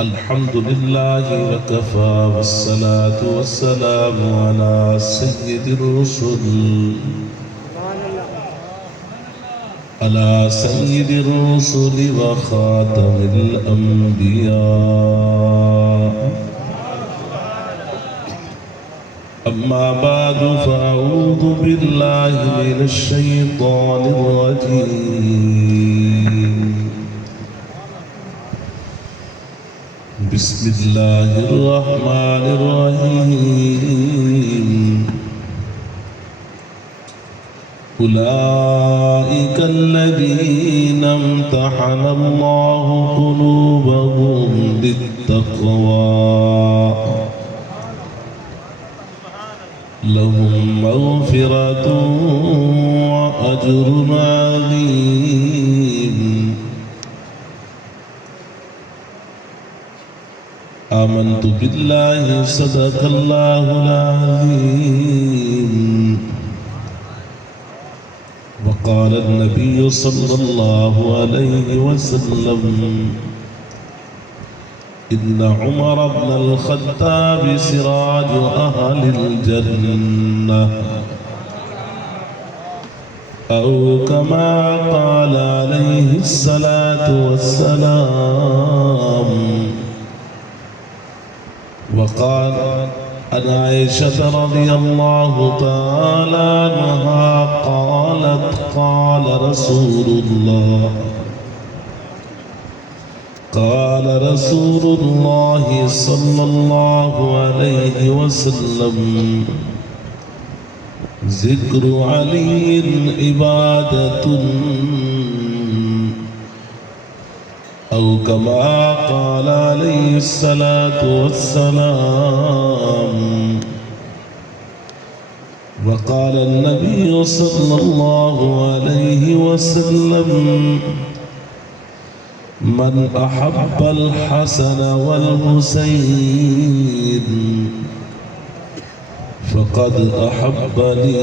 الحمد لله وكفى والصلاة والسلام على سيد الرسل وخاتم الأنبياء أما بعد فأعوذ بالله من الشيطان الرجيم بسم الله الرحمن الرحيم أولئك الذين امتحن الله قلوبهم للتقوى لهم مغفرة وأجر عظيم آمنت بالله صدق الله العظيم وقال النبي صلى الله عليه وسلم إن عمر بن الخطاب سراج أهل الجنة أو كما قال عليه الصلاة والسلام. وقال عن عائشة رضي الله تعالى عنها قالت قال رسول الله صلى الله عليه وسلم ذكر علي عبادة أو كما قال عليه الصلاة والسلام. وقال النبي صلى الله عليه وسلم من أحب الحسن والحسين فقد أحبني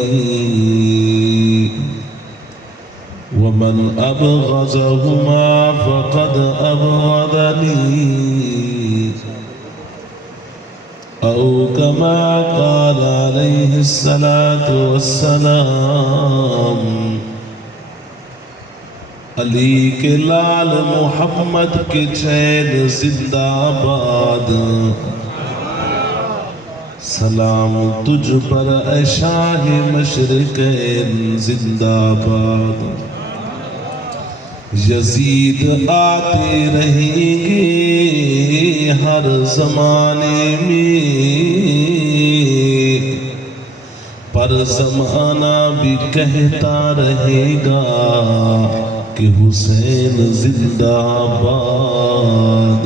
ومن أبغضهما فقد أبغضني أو كما قال عليه الصلاة والسلام. علی کے لال محمد کے چین زندہ باد سلام تجھ پر اے شاہ مشرقین زندہ باد. یزید آتے رہیں گے ہر زمانے میں پر زمانہ بھی کہتا رہے گا کہ حسین زندہ باد.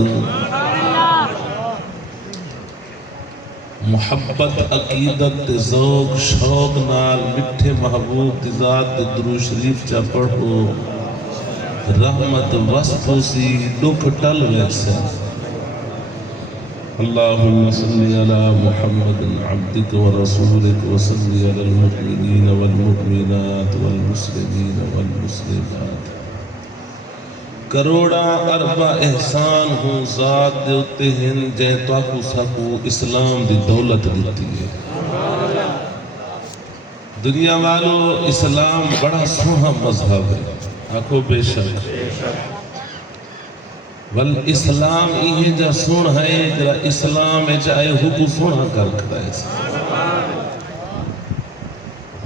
محبت عقیدت ذوق شوق نال مٹھے محبوب دی ذات درود شریف چا پڑھو رحمت وصف سی دکھ ٹل ویسے. اللہم صلی علی محمد عبدک ورسولک وصلی علی المؤمنین والمؤمنات والمسلمین والمسلمات. کروڑا اربع احسان ہوں ذات دیتے ہیں جے تاکو ساکو اسلام دی دولت دیتی ہے. دنیا والو اسلام بڑا سوہا مذہب ہے. آکھو بے شک والاسلام یہ جا سن ہے جرا اسلام چاہے حکو سونا کر کھتا ہے.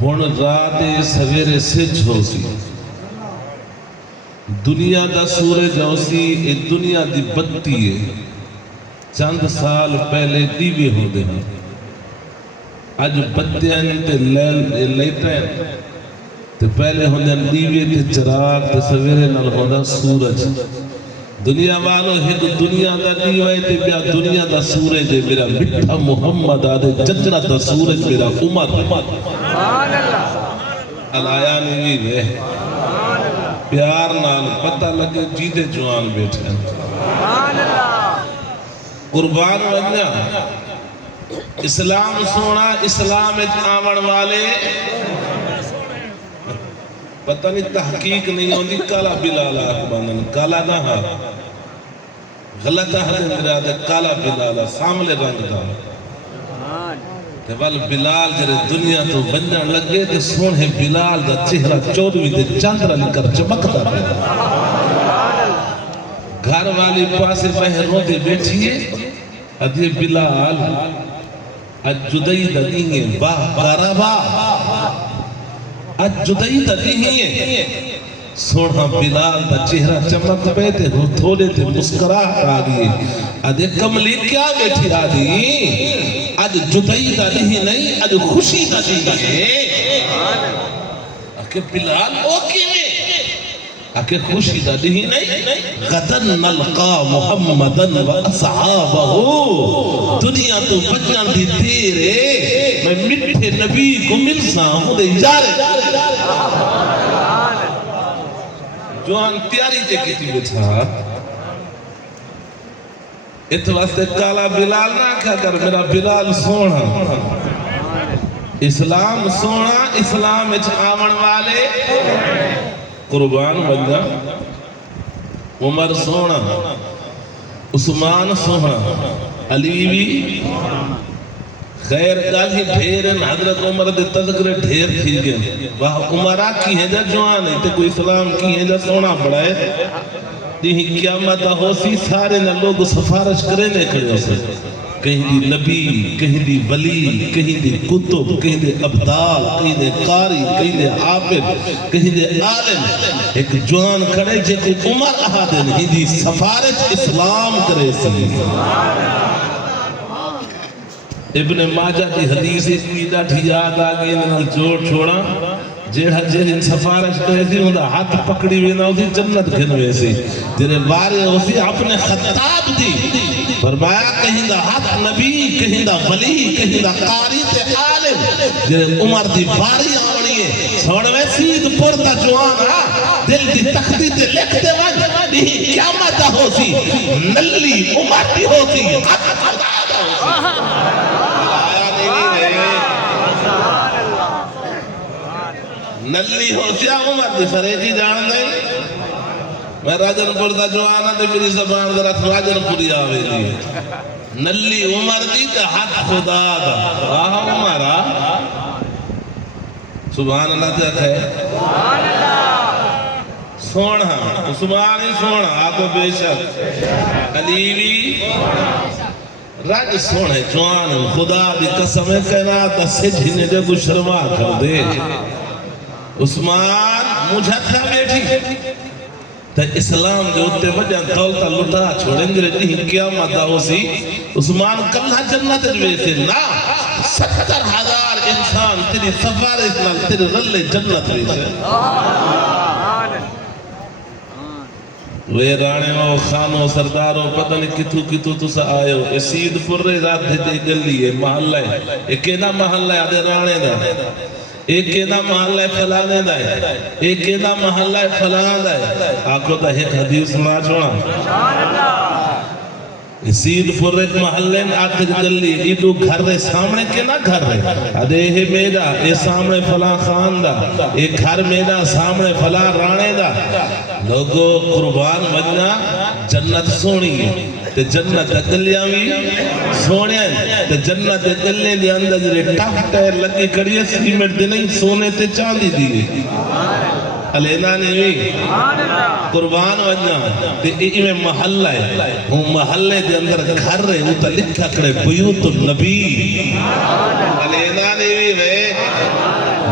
ہون رات سویرے سج ہو سی دنیا دا سورج ہو سی اے دنیا دی بتی ہے. چند سال پہلے دیوے ہو دے ہیں آج بتیاں تے لیٹیں تے پہلے ہوندے دیوے تے چراغ تے سویرے نال ہوندا سورج. دنیا والو ہند دنیا دا دیوے تے بیا دنیا دا سورج ہے میرا مٹھا محمد آدھے چچڑا دا سورج میرا عمر. علایا نہیں وے پیار نال پتہ لگے جیدے جوان بیٹھے قربان ونیا. اسلام سونا اسلام آمن والے پتہ نہیں تحقیق نہیں ہوندی کالا بلال آکبانن کالا نہ ہا غلط حدن درادہ کالا بلال ساملے رنگ دا تے وال بلال جرے دنیا تو بنجن لگے تے سونے بلال دا چہرہ 24 تے چاندرہ لکر چمکتا ہے گھر والی پاسے مہروں دے بیٹھئے ادھے بلال اج جدائی دا دیئے واہ غربا اج جدائی دا دیئے سوڑا بلال دا چہرہ چمک بیتے ہو تھوڑے تے مسکراہٹ آگئے ادھے کملی کیا بیٹھی آدھی اج جدائی دا دیئے نہیں اج خوشی دا دیئے کہ بلال اوکے میں کہ خوشی دا دیہی نہیں غدن نلقا محمدن و اصحابہو دنیا تو بچن دی دیرے میں مٹھے نبی کو ملسا ہوں دے جارے جوان تیاری تے کیتی بچھا ات واسطے کالا بلال نہ کھا کر میرا بلال سونا اسلام سونا اسلام اچھ آمن والے قربان بنجا عمر سونا عثمان سونا علی بھی خیر گالی ڈھیرن حضرت عمر دے تذکرے ڈھیر تھی گئے وہ عمرہ کی ہے جا جوان ہے تے کوئی اسلام کی ہے جا سونا بڑا ہے دیہی قیامت ہو سی سارے نہ لوگ سفارش کرنے کھڑے ہو سے کہیں دی نبی کہیں دی ولی کہیں دی کتب کہیں دی ابدال کہیں دی قاری کہیں دی حافظ کہیں دی عالم ایک جوان کھڑے جے کو عمر آدھے نہیں دی سفارش اسلام کرے سی ابن ماجہ کی حدیث کی ڈاٹھی یاد آگئی انہاں جوڑ چھوڑا جیڑا جیڑی سفارش کرے سی انہاں ہاتھ پکڑی ہوئی نہ ہوتی جنت گھنوے سی جیڑے بارے ہوتی اپنے خطاب دی فرمایا کہیں دا حق نبی کہیں دا ولی کہیں دا قاری تے عالم جیڑے عمر دی باری آنی ہے سوڑوے سید پورتا جوانا دل دی تختی تے لکھتے وقت دی قیامت ہو سی نلی عمر دی ہوتی حق خدا نلی ہو سی عمر دی فریقی جان دیں میں راجن پورتا جوانا دے میری زبان ذرا راجن پوری آوے دی نلی عمر دی تے حق خدا دا آہا عمرہ سبحان اللہ تے ہے سونا عثمان ہی سونا آتو بے شک علیوی راج سونے جوان خدا دی قسم کہنا تا سجھنے دے کو شرما کر دے عثمان مجھا تھا بیٹھی تا اسلام دے ہوتے وجہ دولتا لٹا چھوڑیں گے نہیں قیامت ہو سی عثمان کلہ جنت جوے سے نا 70,000 انسان تیری سفارش نال تیری رلے جنت ہوئی سے وے رانے و خانو سردارو پتہ نہیں کتو کتو تسا آئے ہو اسید پرے رات دے گلی ہے محلہ ہے ایک اینا محلہ ہے آدھے رانے دا ایک اینا محلہ ہے فلانے دا ہے ایک اینا محلہ ہے فلانے دا ہے آکو تا ایک حدیث سنا چھوڑا اسید پرے محلے میں آدھے گلی ایڈو گھر رہے سامنے کے نا گھر رہے آدھے اے میرا اے سامنے فلاں خان دا اے گھر میرا سامنے فلاں رانے دا لوگو قربان بننا جنت سونی ہے تے جنت اکلیاں بھی سونے ہیں تے جنت اکلے لے اندر جرے ٹاپ ٹائر لگی کڑیے سیمنٹ دے نہیں سونے تے چاندی دیئے علینا نے بھی قربان بننا تے ای میں محلہ ہے وہ محلے دے اندر گھر رہے وہ تا لکھا کرے بیوت النبی علینا نے بھی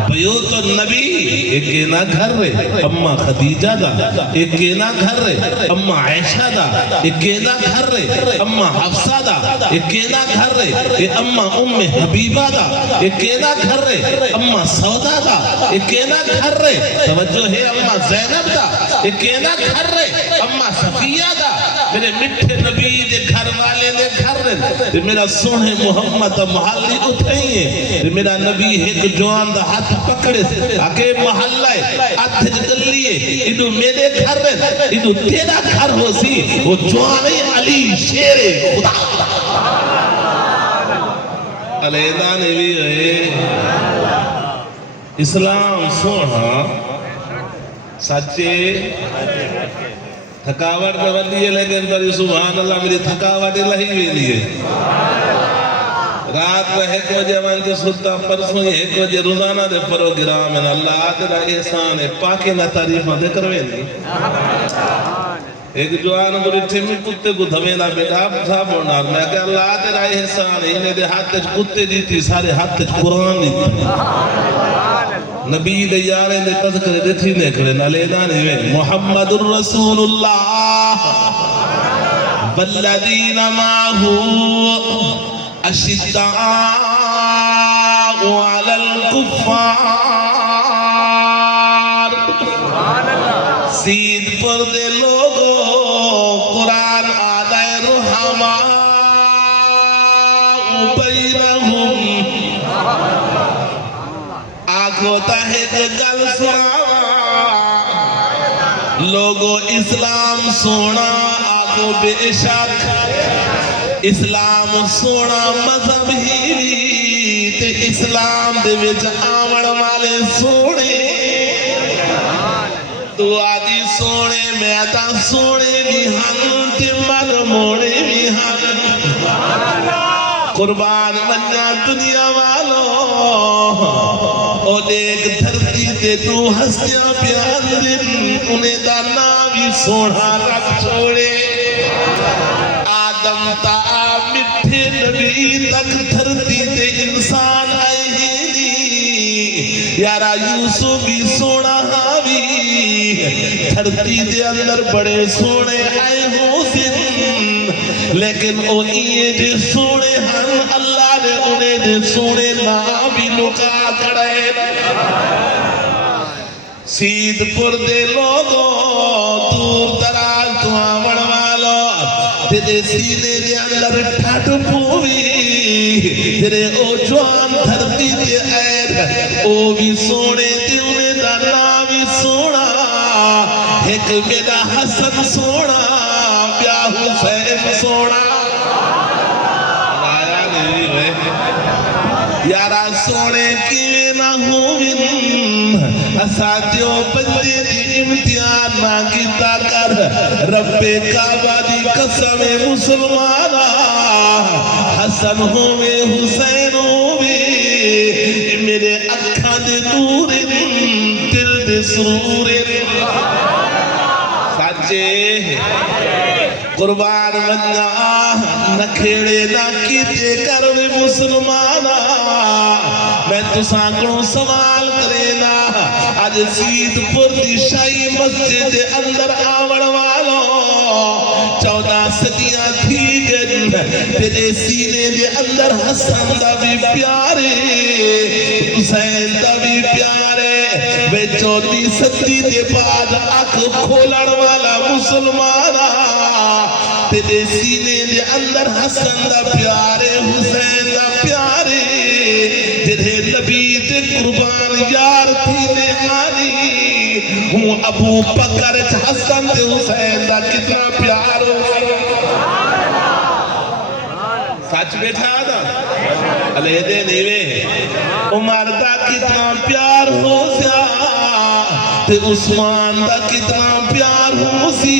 بیوت النبی ایک اینا گھر رہے اممہ خدیجہ دا ایک اینا گھر رہے اممہ عائشہ دا ایک اینا گھر رہے اممہ حفصہ دا ایک اینا گھر رہے اممہ ام حبیبہ دا ایک اینا گھر رہے اممہ سودا دا ایک اینا گھر رہے توجہ ہے اممہ زینب دا ایک اینا گھر رہے اممہ صفیہ دا میرے مٹھے نبی دے گھر والے دے گھر رہے میرا سونے محمد محلی اٹھائیے میرا نبی ایک جوان دا ہاتھ پکڑے سے آکے محلہ ہے آدھر گلیے انہوں میرے گھر رہے انہوں تیرا گھر ہو سی وہ جوانے علی شیر خدا علیدہ نے بھی رہے اسلام سونا سچے تھکاوٹ میں بندی ہے لیکن پر سبحان اللہ میری تھکاوٹ لہی ویلی ہے رات میں 1 بجے وانتے سلطہ پرسوں 1 بجے روزانہ دے پروگرام ہے اللہ آدھرا احسان ہے پاکے نہ تعریف دے کروے نہیں ایک جوان کو رٹھے میں کتے کو دھمیلا بیٹا صاحب ہونا میں کہ اللہ تیرا احسان ہے انہیں دے ہاتھ کتے دیتی سارے ہاتھ قرآن دیتی نبی دے یارے دے تذکرے دیتی نیکڑے نہ لینا نہیں محمد الرسول اللہ والذین معہو اشداء علی الکفار سید پر دے لوگوں قرآن آدھائے رحماء بینہم آنکھوں تاہد گل سنا لوگوں اسلام سونا آنکھوں بے شک اسلام سونا مذہب ہی تے اسلام دے وچ آمن والے سونے تو آدھی سونے میں آتا سونے بھی ہن تے من موڑے بھی ہن قربان منیا دنیا والوں او دیکھ دھرتی تے تو ہستیاں پیان دن انہیں دا نامی سونا رب چھوڑے آدم تا مٹھے نبی تک دھرتی تے انسان آئے یارا یوسف بھی سونا بھی دھرتی دے اندر بڑے سونے آئے ہو سن لیکن انہیں جے سونے ہن اللہ نے انہیں جے سونے نہ بھی لکا کڑے سید پر دے لوگوں دور دراز تو آمن والو تیرے سینے دے اندر ٹھٹ پوی تیرے او جوان دھرتی دے ایر او بھی سونے تے انہیں دا نامی سونا ایک میرا حسن سونا بیا حسین سونا آیا نہیں رہے یارا سونے کیوے نہ ہوئن اساتیوں بندے دی امتحان نہ کیتا کر رب کعبہ دی قسم مسلمانا حسن ہوئے حسین ہوئے میرے اکھاں دے نور دل دے سرور سچے قربان منیا نکھیڑے نہ کیتے کروے مسلمانا میں تو سانکڑوں سوال کرے نا آج سید پر دی شاہی مسجد دے اندر آوڑ والوں 14 صدیاں تھی گن تیرے سینے دے اندر حسن دا بھی پیارے حسین دا بھی پیارے وے 14 صدی دے بعد اکھ کھولڑ والا مسلمانہ تیرے سینے دے اندر حسن دا پیارے حسین دا پیارے تیرے نبی تے قربان یار تھی نے آنی ہوں ابو بکر حسن تے حسین دا کتنا پیار ہو سچ بیٹھا دا علیدے نیوے عمر دا کتنا پیار ہو سیا تے عثمان دا کتنا پیار ہو سی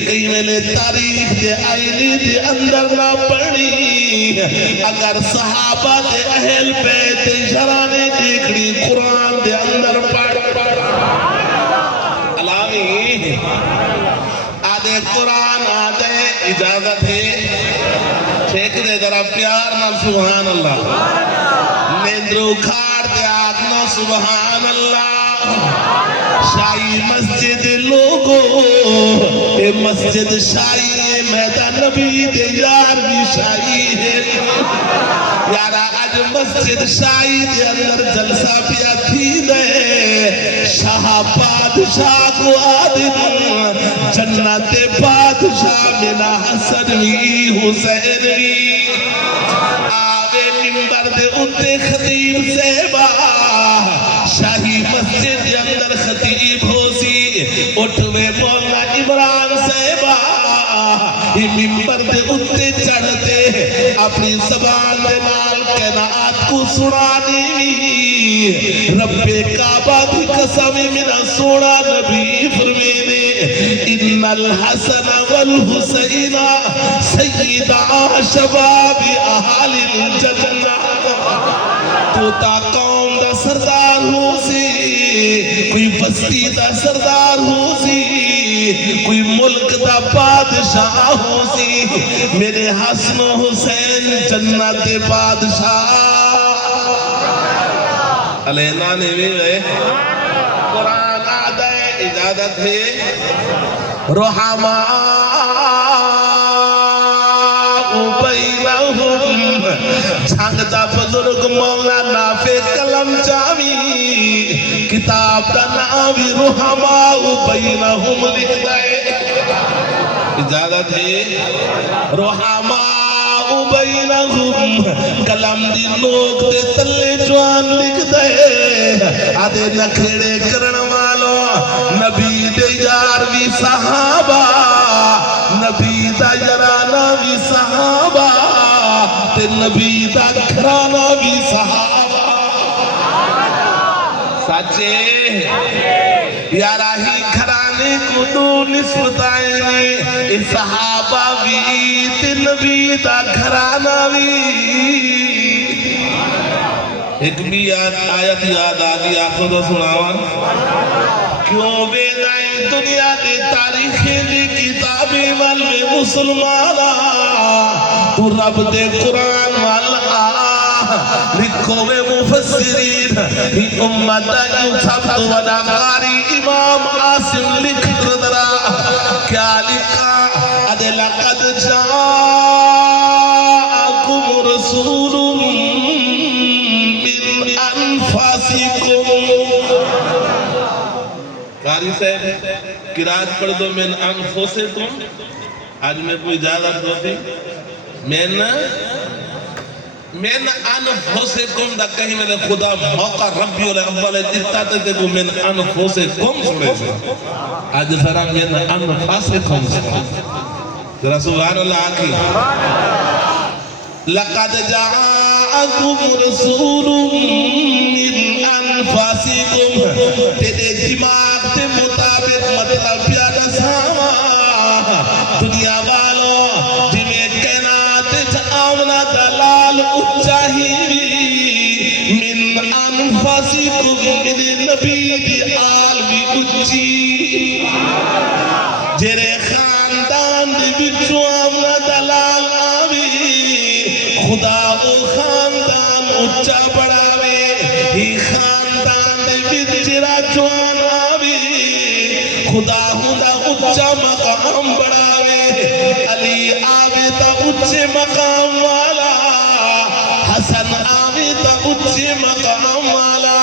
کہیں میں نے تاریخ دے آئینی دے اندر نہ پڑھی اگر صحابہ دے اہل بیت شرانے دیکھنی قرآن دے اندر پڑھ علامی آدھے قرآن آدھے اجازت ہے ٹھیک دے ذرا پیار نہ سبحان اللہ نیندرو کھار دے آدھنا سبحان اللہ شاہی مسجد لوگو اے مسجد شاہی ہے میدان نبی دے یار بھی شاہی ہے یارا آج مسجد شاہی دے اندر جلسہ پیا تھی دے شاہ بادشاہ کو آدم جنت بادشاہ منا حسن بھی حسین بھی آوے منبر دے اتے خطیب زیبا شاہی مسجد دے اندر خطیب ہو سی اٹھوے مولا عمران صاحبہ یہ منبر دے اتے چڑھتے اپنی زبان دے نال کائنات کو سنانی رب کعبہ دی قسم میرا سونا نبی فرمینے ان الحسن والحسین سیدہ شباب اہل الجنہ تو تا قوم دا سردار ہو سی کوئی بستی دا سردار ہو سی کوئی ملک دا بادشاہ ہو سی میرے حسن و حسین جنت بادشاہ علینا نے بھی گئے قرآن آدھے اجازت ہے رحماء بینہم جھانگتا بزرگ مولانا فی کلم جاوی کتاب دا ناوی رحماء بینہم لکھ دائے اجازت ہے رحماء بینہم کلم دی نوک دے تلے جوان لکھ دے آدھے نکھڑے کرن والو نبی دے یار بھی صحابہ نبی دا یرانا بھی صحابہ تے نبی دا گھرانا بھی صحابہ سچے یارا ہی گھرانے کو دو نسبت آئیں اے صحابہ بھی تے نبی دا گھرانا بھی ایک بھی آیت یاد آگی آنکھوں تو سناوان کیوں بیدائیں دنیا دے تاریخیں دے کتابیں والے مسلمانا تو رب دے قرآن والا لکھو میں مفسرین ہی امت یوں چھبت وداکاری امام عاصم لکھ دردرا کیا لکھا ادھے لقد جاءکم رسول من انفاسکم قاری صاحب قرآت پڑھ دو من انفسکم آج میں کوئی اجازت دو تھی من انفسکم دا کہیں میں نے خدا موقع ربی الاول جتا تے کو من انفسکم سنے سے آج ذرا من انفسکم سنے ذرا سبحان اللہ آکھی لقد جاءکم رسول من انفسکم تیرے دماغ تے مطابق مطلب پیادا ساما دنیا والوں جمیں کائنات آمنا دلال اچاہی من انفسکم من نبی دی آل بھی اچھی جرے خاندان دی بچو آمنا دلال آوی خدا او خاندان اچھا بڑھاوے ہی خاندان دی بچرا جوان آوی خدا خدا اچھا مقام بڑھاوے علی آوے تا اچھے مقام والا حسن آوے تا اچھے مقام والا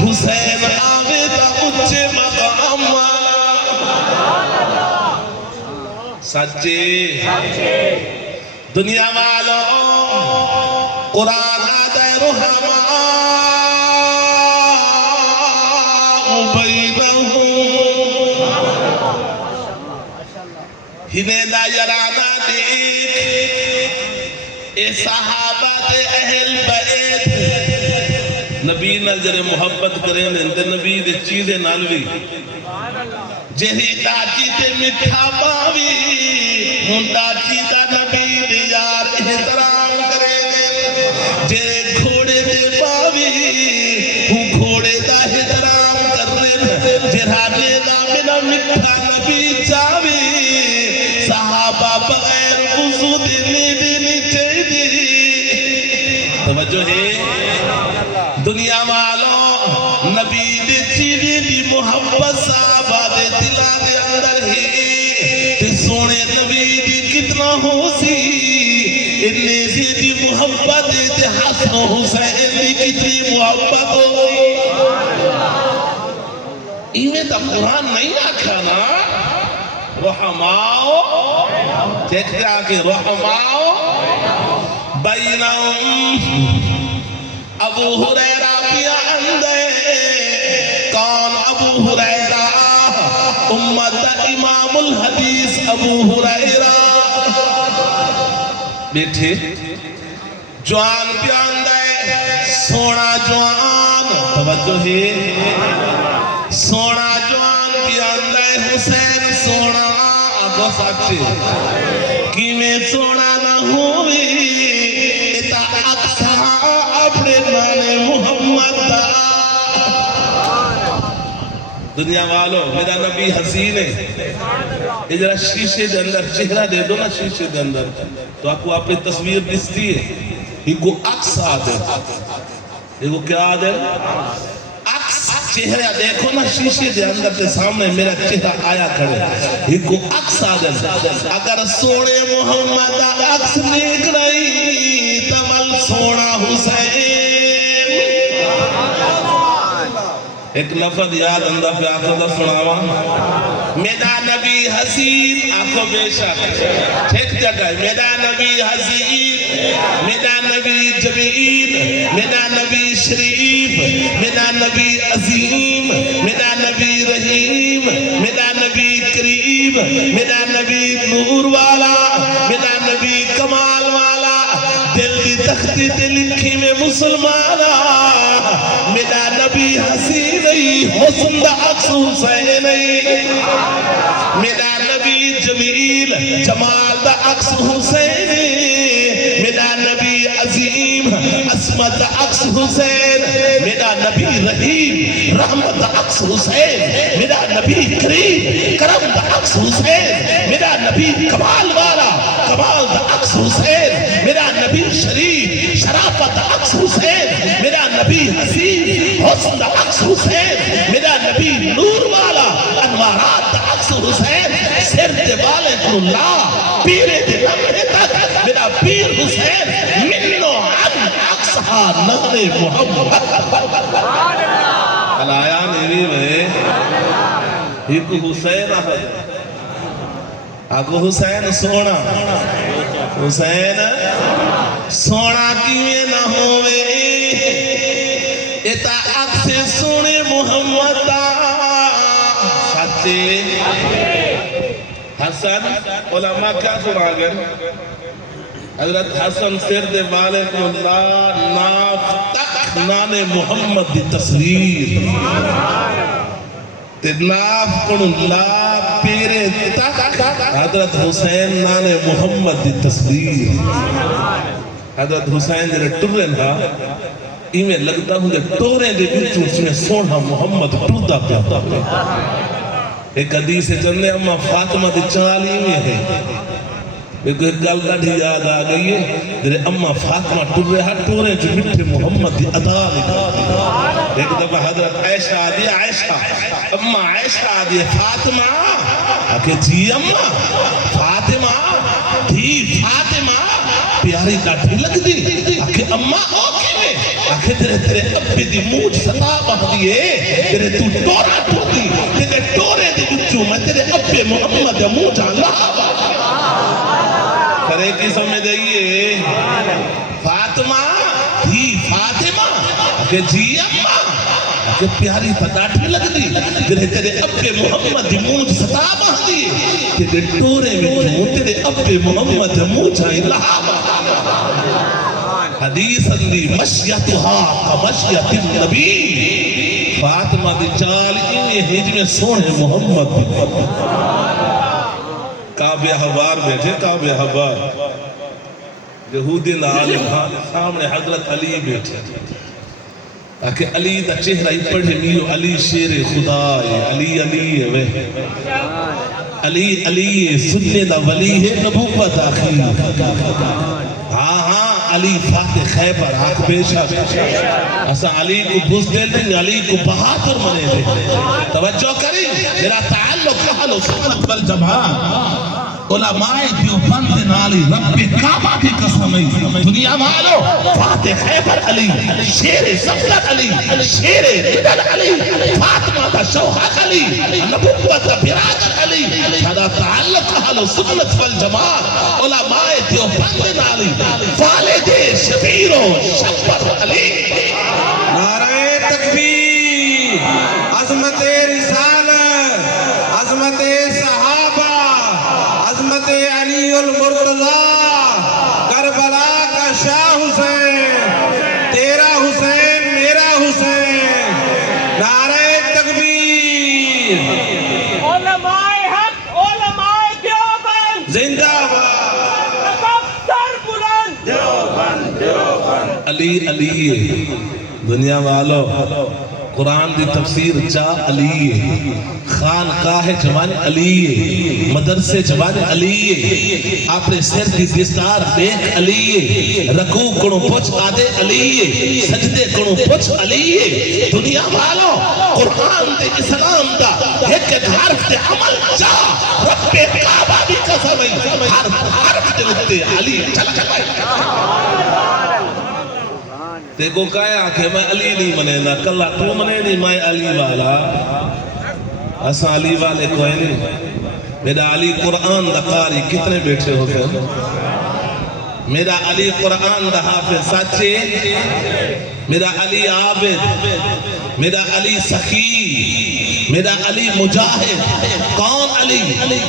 حسین آوے تا اچھے مقام والا سچے دنیا والوں قرآن آدھے رحماء بینہم ہمیں دا یرانا دیکھ اے صحابہ تے اہل بیت نبی نظر محبت کریں انتے نبی دے چیزیں نالوی جہی داچی تے مٹھا پاوی ہون داچی دا نبی دے یار احترام کریں جہے گھوڑے دے پاوی ہون گھوڑے دا احترام کریں جہانے دا منا مٹھا نبی چاوی صحابہ بغیر وضو دینے دینی چاہیے توجہ ہے دنیا والوں نبی دے چیزیں دی محبت صحابہ دے دلہ دے اندر ہی تے سونے نبی دی کتنا ہو سی انہی سی دی محبت دے حسن و حسین دی کتنی محبت ہو ایمیں تا قرآن نہیں آکھا نا رحماء دیکھتے آکے رحماء بینہم ابو ہریرہ پیا اندے کون ابو ہریرہ امت امام الحدیث ابو ہریرہ بیٹھے جوان پیان دے سونا جوان توجہ ہے سونا جوان پیان دے حسین سونا آگو ساتھے کی میں سونا نہ ہوئی اتا اکسا اپنے نانے محمد دا دنیا والو میرا نبی حسین ہے یہ جرا شیشے دے اندر چہرہ دے دو نا شیشے دے اندر تو آپ کو اپنی تصویر دستی ہے یہ کو عکس آدھر یہ کو کیا آدھر عکس چہرہ دیکھو نا شیشے دے اندر تے سامنے میرا چہرہ آیا کھڑے یہ کو عکس آدھر اگر سونے محمد عکس نیک رہی تمل سونا حسین ایک لفظ یاد اندر پہ آخر دا سناوا میرا نبی حسین آنکھوں بے شک ٹھیک جگہ میرا نبی حسین میرا نبی جمیل میرا نبی شریف میرا نبی عظیم میرا نبی رحیم میرا نبی کریم میرا نبی نور والا میرا نبی کمال والا دل دی تختی تے لکھی میں مسلمانا میرا نبی حسین حسن دا عکس حسین میرا نبی جمیل جمال دا عکس حسین میرا نبی عظیم عظمت دا عکس حسین میرا نبی رحیم رحمت دا عکس حسین میرا نبی کریم کرم دا عکس حسین میرا نبی کمال والا کمال دا عکس حسین میرا نبی شریف شرافت دا عکس حسین میرا نبی حسین حسن دا عکس حسین میرا نبی نور والا انوارات دا عکس حسین سر دے والے اللہ پیرے دے لمحے تک میرا پیر حسین منو عن عکسہا نظر محمد علایا نیوی میں ایک حسین آگو حسین سونا حسین سونا کیویں نہ ہوئے اتا عکس سونے محمد دا سچے حسن علماء کیا سنا گئے حضرت حسن سر دے والد اللہ ناف تک نان محمد دی تصویر تے ناف کن اللہ پیرے تک حضرت حسین نان محمد دی تصویر حضرت حسین جنہیں ٹرن تھا ایمیں لگتا ہوں کہ ٹوریں دے بچوں اس میں سونا محمد ٹردہ پیاتا ایک حدیث چندے اما فاطمہ دی چالی میں ہے ایک گل کا ڈھی یاد آگئی ہے جنہیں اما فاطمہ ٹوریں جو مٹھے محمد دی ادا لکھا ایک دفعہ حضرت عائشہ آدھی عائشہ اما عائشہ آدھی فاطمہ کہ جی اما فاطمہ تھی فاطمہ پیاری کاٹھی لگ دی کہ اما اوکے میں آخر تیرے ابی دی موج ستا بہ دیئے تیرے تو ٹورا ٹور دی تیرے ٹورے دی بچوں میں تیرے ابی محمد موج اللہ کرے کی سمجھ دئیے فاطمہ تھی فاطمہ کہ جی اما کہ پیاری تکاٹھی لگ دی تیرے ابی محمد موج ستا بہ دیئے تیرے ٹورے میں تیرے ابی محمد موج اللہ حدیث اندی مشیتها کمشیت النبی فاطمہ دی چال انہی حج میں سونے محمد کعبہ حبار بیٹھے کعبہ حبار یہودی عالم سامنے حضرت علی بیٹھے کہ علی دا چہرہ ہی پڑھے میرو علی شیر خدا ہے علی علی ہے علی علی سننے دا ولی ہے نبوت آخری ہاں ہاں علی فاتح خیبر آنکھ بیشا ایسا علی کو بھوز دے دیں علی کو بہادر منے دیں توجہ کریں میرا تعلق اہل سنت والجماعت علماء دیوبند نالی رب کعبہ کی قسم دنیا والو فاتح خیبر علی شیر سفلت علی شیر ندل علی فاطمہ دا شوحق علی نبوت دا برادر علی ہدا تعلق اہل سنت والجماعت علماء دیوبند نالی والد شبیر و شبر علی نعرہ تکبیر عظمت رسالت عظمت صحابہ عظمت علی المرتضی کربلا کا شاہ حسین زندہ باد علی علی دنیا والو قرآن دی تفسیر چا علی خانقاہ جوان علی مدرسے جوان علی اپنے سر کی دستار دیکھ علی رکوع کنو پوچھ آدھے علی سجدے کنو پوچھ علی دنیا والو قرآن دے اسلام دا ایک حرف دے عمل چا رب کعبہ بھی قسم ہے حرف دے اتے علی چل دیکھو کہا کہ میں علی نہیں منے نا کلہ تو منے نہیں میں علی والا اسا علی والے کوئی نہیں میرا علی قرآن دا قاری کتنے بیٹھے ہوتے ہیں میرا علی قرآن دا حافظ سچے میرا علی عابد میرا علی سخی میرا علی مجاہد کون علی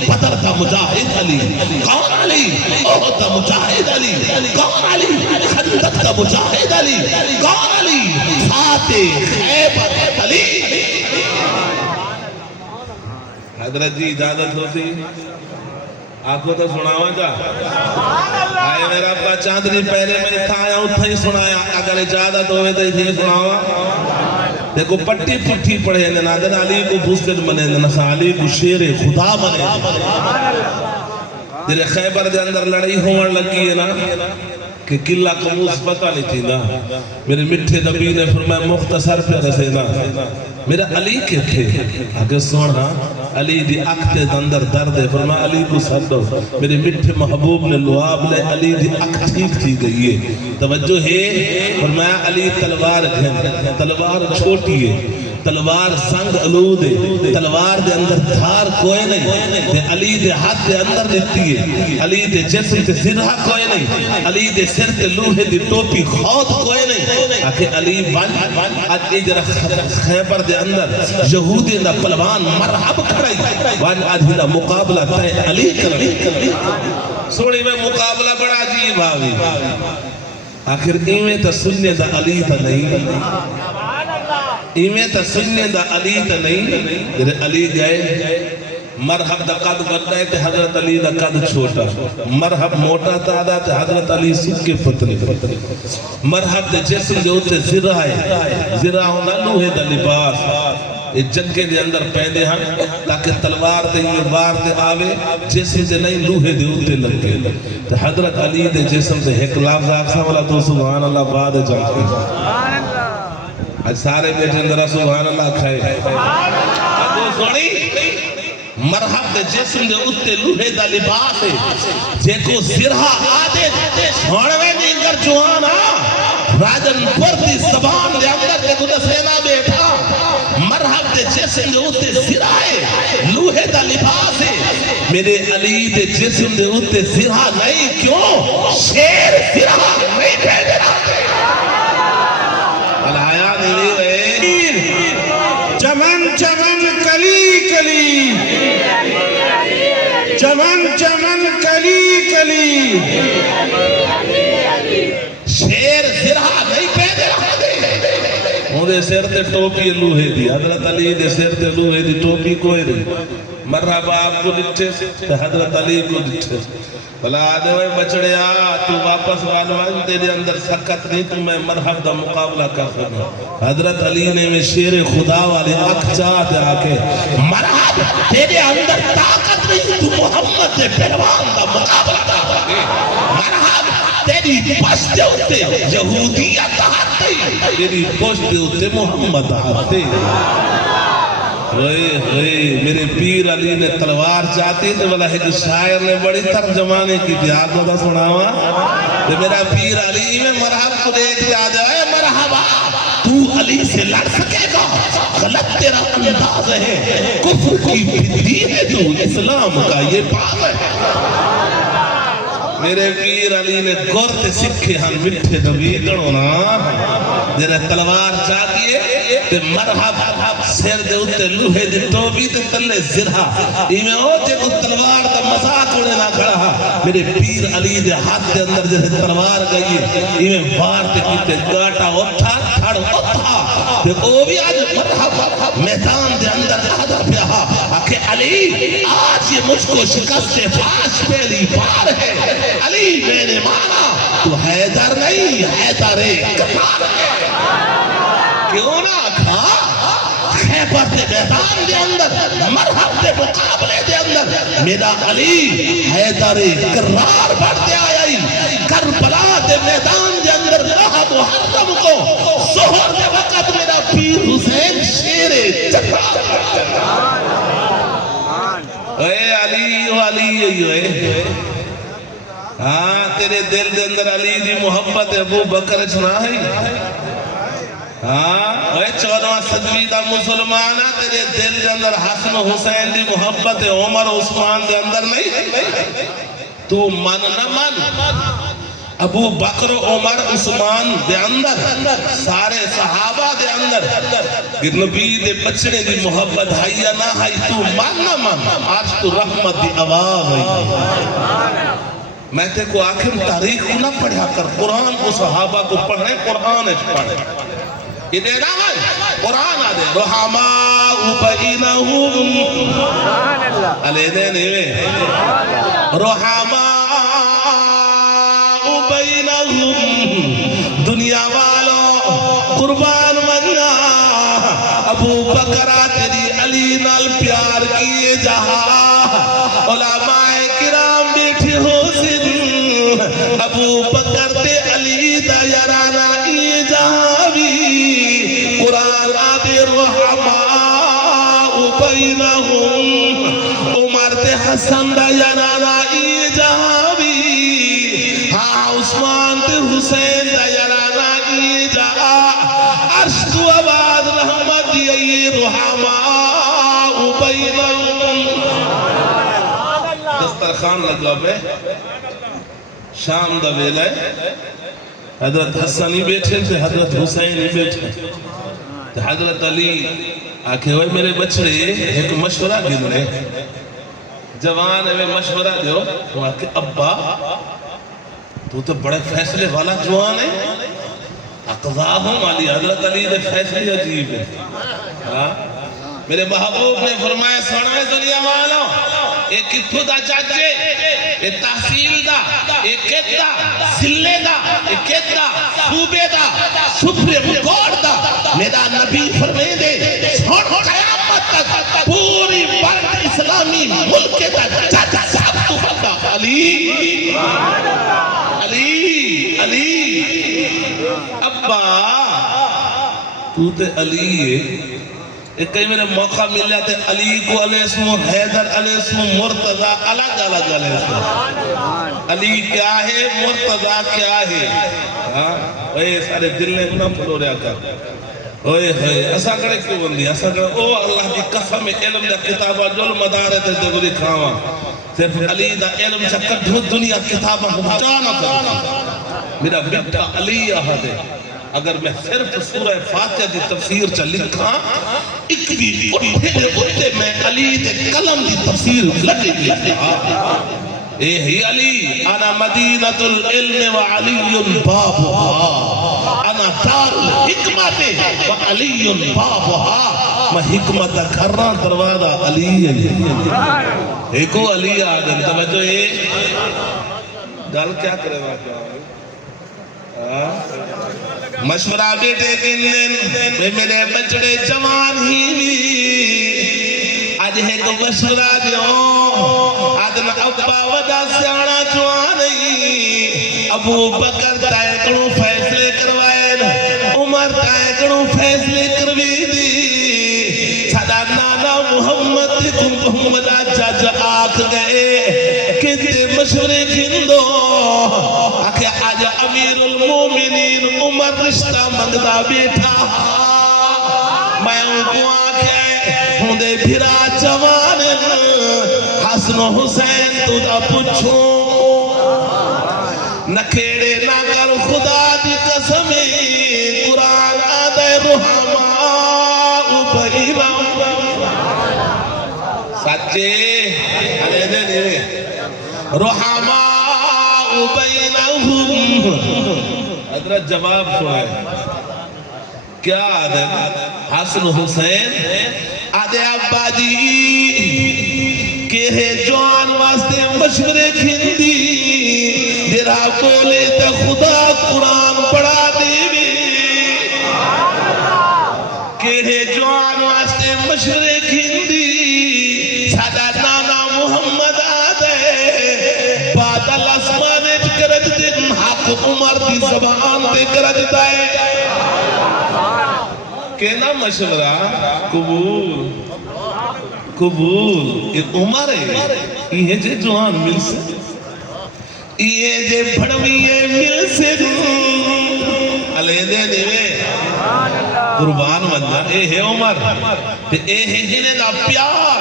بدر کا مجاہد علی کون علی احد کا مجاہد علی کون علی خندق کا مجاہد علی کون علی فاتح خیبر علی حضرت جی اجازت ہوتی آپ کو تو سناواں جا آئے میرا ابا چاندنی پہلے میں تھا آیا اتھا ہی سنایا اگر اجازت ہوئے تو ہی سناواں دیکھو پٹی پٹھی پڑھے نادر علی کو بوسکت منے نسا علی کو شیر خدا منے تیرے خیبر دے اندر لڑائی ہونے لگی ہے نا کہ قلعہ قموس پتہ نہیں تھی نا میرے مٹھے نبی نے فرمایا مختصر پہ رسے نا میرا علی کے تھے اگر سونا علی دی اکھتے اندر درد ہے فرمایا علی کو سدو میرے مٹھے محبوب نے لعاب لے علی دی اکھ ٹھیک تھی گئی ہے توجہ ہے فرمایا علی تلوار گھن تلوار چھوٹی ہے تلوار سنگ علود ہے تلوار دے اندر دھار کوئی نہیں دے علی دے ہاتھ دے اندر دیتی ہے علی دے جسم تے سرہا کوئی نہیں علی دے سر تے لوہے دی ٹوپی خود کوئی نہیں آکھے علی بن آج اجرہ خیبر دے اندر یہودی دا پلوان مرحب کھڑائی وان آج ہی دا مقابلہ تے علی کرائی سوڑی میں مقابلہ بڑا عجیب آوی آخر ایمیں تا سننے دا علی تا نہیں ایمیں تا سننے دا علی تا نہیں جرے علی گئے مرحب دا قد بڑھا ہے تے حضرت علی دا قد چھوٹا مرحب موٹا تا دا تے حضرت علی سکے پتلے مرحب دے جسم دے ہوتے زرہ ہے زرہ ہونا لوہے دا لباس اس جنگے دے اندر پیدے ہیں تاکہ تلوار دے یہ وار دے آوے جسم دے نہیں لوہے دے ہوتے لگے تے حضرت علی دے جسم دے ایک لفظ آکسا والا تو سبحان اللہ بعد جانتے آج سارے بیٹھے اندرہ سبحان اللہ کھائے سوڑی مرحب دے جسم دے اتے لوہے دا لباس ہے جے کو سرہا آدے سوڑوے دینگر جوانا راجن پردی زبان دے اندر دے کدہ سینا بیٹھا مرحب دے جسم دے اتے سرہا لوہے دا لباس ہے میرے علی دے جسم دے اتے سرہا نہیں کیوں شیر سرہا نہیں پیدے رہتے الہایا نہیں رہے چمن چمن کلی کلی چمن چمن کلی کلی شیر سرہا نہیں پیدے رہتے مودے سر تے ٹوپی لوہے دی حضرت علی دے سر تے لوہے دی ٹوپی کوئی نہیں مرحبا آپ کو ڈٹھے تے حضرت علی کو ڈٹھے بلا آدھے ہوئے بچڑے تو واپس والوان تیرے اندر سکت نہیں تو میں مرحب دا مقابلہ کر سکتا حضرت علی نے میں شیر خدا والے اکھ چاہتے آکے مرحب تیرے اندر طاقت نہیں تو محمد دے پہلوان دا مقابلہ کر سکتے مرحب تیری پشتے ہوتے یہودیت آتے تیری پشتے ہوتے محمد آتے میرے پیر علی نے تلوار چاہتی تھے بلا ایک شاعر نے بڑی ترجمانے کی تھی آپ کو سناوا میرا پیر علی میں مرحب کو دیکھ جا جائے مرحبا تو علی سے لڑ سکے گا غلط تیرا انداز ہے کفر کی بھتی ہے تو اسلام کا یہ باغ ہے میرے پیر علی نے گورتے سکھے ہن مٹھے دبی گڑونا جرے تلوار چاہتیے تے مرحب سیر دے اتے لوہے دے ٹوبی تے تلے زرہا ایمیں او جے کو تلوار دا مزاق اڑے نہ کھڑا میرے پیر علی دے ہاتھ دے اندر جیسے تلوار گئی ایمیں وار تے کیتے گاٹا اٹھا کھڑ اٹھا تے او بھی آج مرحبا میدان دے اندر آدھا پیا کہ علی آج یہ مجھ کو شکست فاش پہلی بار ہے علی میں نے مانا تو حیدر نہیں حیدر کرار ہے کیوں نہ کھا خیبر دے میدان دے اندر مرحب دے مقابلے دے اندر میرا علی حیدر کرار بڑھتے آئی کربلا دے میدان دے اندر رہا محرم کو ظہر دے وقت میرا پیر حسین شیر چکرار اے علی علی ہاں تیرے دل دے اندر علی دی محبت ابو بکر چھنا ہے ہاں اے 14واں صدوی دا مسلمانہ تیرے دل دے اندر حسن حسین دی محبت عمر عثمان دے اندر نہیں تو من نہ من ابو بکر عمر عثمان دے اندر سارے صحابہ دے اندر نبی دے بچنے دی محبت ہے یا نہ ہے تو من نہ من آج تو رحمت دی آواز ہے میں تے کو آخر تاریخ کو نہ پڑھا کر قرآن کو صحابہ کو پڑھیں قرآن اچھ پڑھیں یہ دے رہا ہے قرآن آدھے رحماء بینہم علیہ دے نیوے رحماء بینہم دنیا والوں قربان مننا ابو بکرہ تیری علی نال پیار کیے جہاں علماء کرام بیٹھے ہو سن ابو بکر تے علی دا یارانا ای جہاں بھی قرآن آدھے رحماء بینہم عمر تے حسن دا یارانا ای جہاں بھی ہاں عثمان تے حسین دا یارانا ای جہاں عرش تو آواز رحمت دیئے رحماء بینہم دسترخوان لگا بے شام دا ویلہ حضرت حسن ہی بیٹھے تھے حضرت حسین ہی بیٹھے تھے حضرت علی آکھے ہوئے میرے بچڑے ایک مشورہ گن رہے جوان ہے مشورہ دیو وہ آکھے ابا تو بڑے فیصلے والا جوان ہے اقضاہم علی حضرت علی دے فیصلے عجیب ہے میرے محبوب نے فرمایا سونا دنیا والوں ایک کتھو دا چاچے ایک تحصیل دا ایک کت دا سلے دا ایک کت دا صوبے دا سپریم کورٹ دا میرا نبی فرمائے دے سونا قیامت تک پوری ورد اسلامی ملک دا چاچا صاحب تو بندہ علی علی علی ابا تو تے علی ہے ایک کئی میرے موقع مل جاتے علی کو علیہ السلام حیدر علیہ السلام مرتضی الگ الگ علیہ السلام علی کیا ہے مرتضی کیا ہے اے سارے دل نے گناہ پڑھو رہا کر اوے ہوئے ایسا کرے کیوں بندی ایسا کرے او اللہ کی قسم علم دا کتابہ جو مدارے تے دے گلی کھاواں صرف علی دا علم چکر جو دنیا کتابہ جانا کر میرا بیٹا علی آہد ہے اگر میں صرف سورہ فاتحہ دی تفسیر چل لکھا ایک بھی اٹھے میں علی دے کلم دی تفسیر لگے لکھا اے ہی علی انا مدینۃ العلم وعلی بابها انا دار الحکمت وعلی بابها میں حکمت کر رہا دروازہ علی ایکو علی آدم توجہ یہ گل کیا کرے گا مشورہ بیٹے گنن میرے بچڑے جوان ہی بھی آج ہے کو مشورہ دیو آدم ابا ودا سیانا جوان ہی ابو بکر تائکڑوں فیصلے کروائے عمر تائکڑوں فیصلے کروی دی صدا نانا محمد جج آکھ گئے کتے مشورے گندو آکھے آج امیر المومنین عمر رشتہ مندہ بیٹھا میں ان کو آکھے ہوندے بھرا جوان حسن و حسین تو دا پچھو نکھیڑے نہ کر خدا دی قسمیں قرآن آدھے رحماء بینہم سچے علیہ دے نیوے رحماء بینہم حضرت جواب سوائے کیا آدھے حسن حسین آدھے ابا جی کہ ہے جوان واسطے مشورے کھندی دیرا بولے تے خدا قرآن پڑھا دے بے کہ ہے جوان واسطے مشورے کھندی سادہ نانا محمد آدھے بادل اسمان کرد دن حق عمر دی زبان دے کرد دائے کہنا مشورہ قبول قبول یہ عمر ہے یہ جے جوان مل سے یہ جے بھڑویے مل سے علیہ دے قربان وندہ اے ہے عمر اے ہے جنہیں دا پیار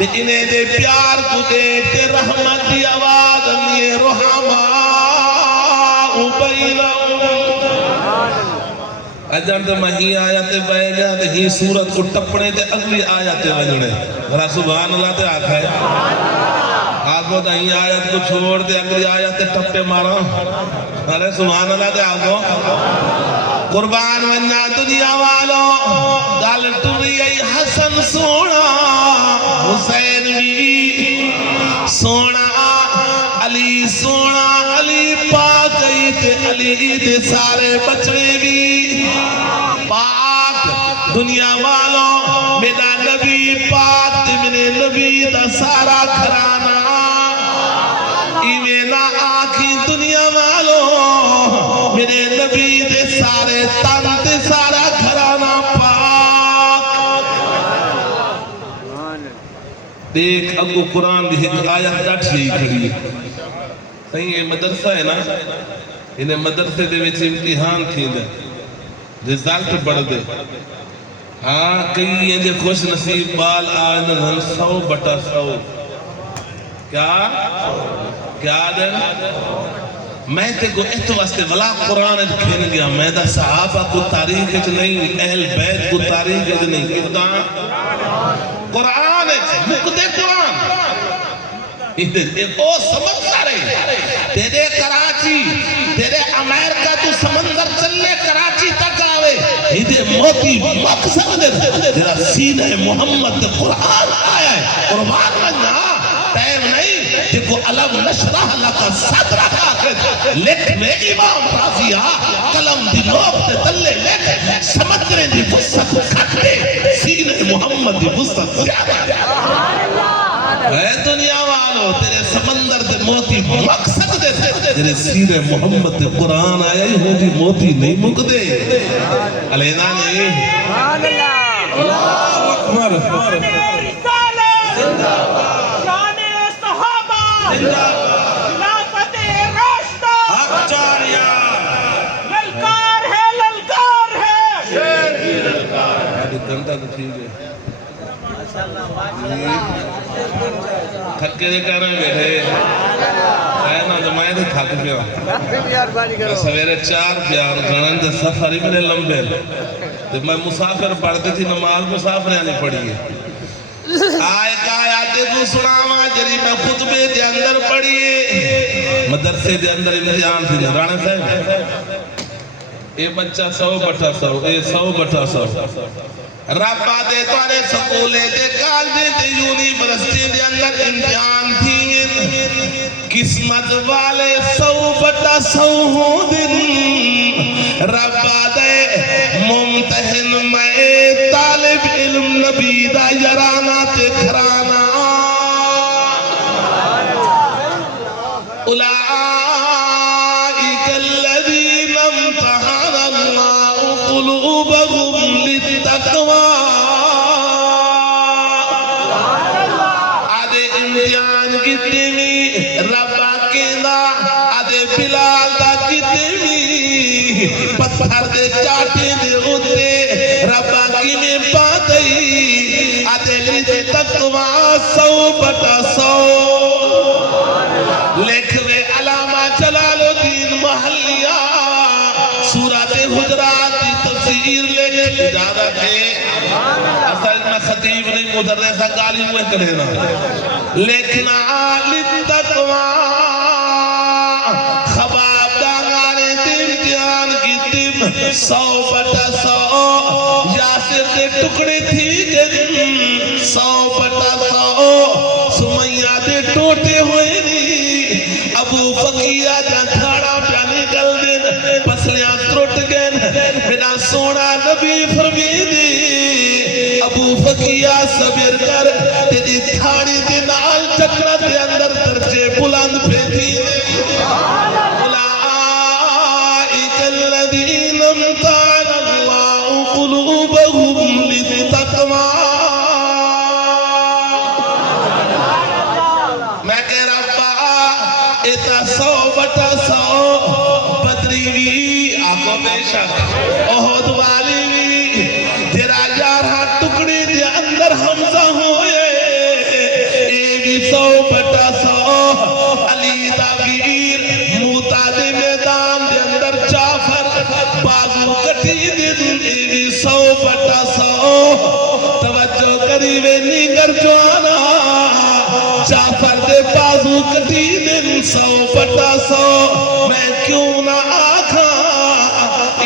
انہیں دے پیار کو دیکھ رحمت دی آواز یہ رحمہ بینہم اجر دے مہی آیاتے بے جا دے ہی سورت کو ٹپڑے دے اگلی آیاتے وجڑے ذرا سبحان اللہ تے آتا ہے آگو دے ہی آیت کو چھوڑ دے اگلی آیاتے ٹپے مارا ارے سبحان اللہ تے آگو قربان ونجا دنیا والو گال ٹوری ای حسن سونا حسین بھی سونا علی سونا علی پاک تے علی دے سارے بچڑے بھی پاک دنیا والوں میرا نبی پاک میرے نبی دا سارا گھرانا ایویں نہ آکھی دنیا والوں میرے نبی دے سارے تن دے سارا گھرانا پاک دیکھ اگو قرآن دی ایک آیت ڈٹ سے ہی کھڑی ہے صحیح یہ مدرسہ ہے نا انہیں مدرسے دے وچ امتحان تھی دے رزلٹ بڑھ دے ہاں کئی یہ جو خوش نصیب بال آئین 100/100 کیا دے میں تے کو اس واسطے ولا قرآن کھین گیا میں دا صحابہ کو تاریخ اچھ نہیں اہل بیت کو تاریخ اچھ نہیں کتا قرآن اچھ مقدے قرآن او سمجھتا رہے تیرے کراچی تیرے امریکہ تو سمندر چلے کراچی تک آوے یہ موتی مقصد دے تیرا سینہ محمد قرآن آیا ہے قربان بننا ٹائم نہیں دیکھو علم نشرح لکا صدرہ کا لکھ میں امام رازیہ قلم دی لوگ تے تلے لکھ سمندریں دی وسط کھٹے سینہ محمد دی وسط زیادہ اے دنیا والو تیرے سمندر دے موتی مقصد دے تیرے سینہ محمد دے قرآن آیا ہی ہو دی موتی نہیں مک دے علینا نہیں اللہ اکبر شان صحابہ خلافت راشدہ للکار ہے شیر ہی للکار آدھے گھنٹہ تو ٹھیک ہے تھکے دے کہہ رہے ہیں بیٹھے آئے نا جمائے دے تھک پیا سویرے 4 پیار گھنن دے سفری میرے لمبے میں مسافر پڑھتے تھی نماز مسافر یعنی پڑھی ہے آئے کا آیاتے کو سناوا جری میں خطبے دے اندر پڑھیے مدرسے دے اندر امتحان تھی رانا صاحب اے بچہ 100/100 اے 100/100 رابعہ دے توارے سکولے دے کالجے دے یونیورسٹی دے اندر امتحان تھی قسمت والے 100/100 ہوں دن رابعہ دے ممتحن میں طالب علم نبی دا یرانا تے کھرانا اولئک الذین امتحن اللہ قلوبهم للتقوی آدھے امتحان کتنے میں ربا کہنا آدھے بلال دا کتنے میں پتھر دے چاٹے دے ہوتے ربا کی میں پاتئی آدھے للتقوی 100/100 لکھوے علامہ جلال الدین محلیہ سورۃ حجرات کی تفسیر لے کے اجازت ہے اصل میں خطیب نہیں مدرسہ گالی ہوئے کرے نا لیکن للتقوی خباب دانگانے امتحان کی تم 100/100 دے ٹکڑے تھی گن 100/100 سمیہ دے ٹوٹے ہوئے نی ابو بکیا جا دھاڑا پیانے گل دن پسلیاں ترٹ گن میرا سونا نبی فرمی دی ابو بکیا صبر کر تیری دھاڑی دے نال چکرہ دے اندر درجے بلند پھیتی اولئک الذین امتحن اللہ قلوبہم للتقوی میں کہہ ربا ایتا 100/100 بدری بھی آنکھوں بے شک احد والی بھی تیرا 11 ٹکڑے دے اندر حمزہ ہوئے اے بھی 100/100 علی دا ویر موتا دے میدان دے اندر جعفر بازو کٹی دن اے بھی 100/100 توجہ قریبے نیگر جوانا جعفر دے بازو کٹی دن 100/100 میں کیوں نہ آکھا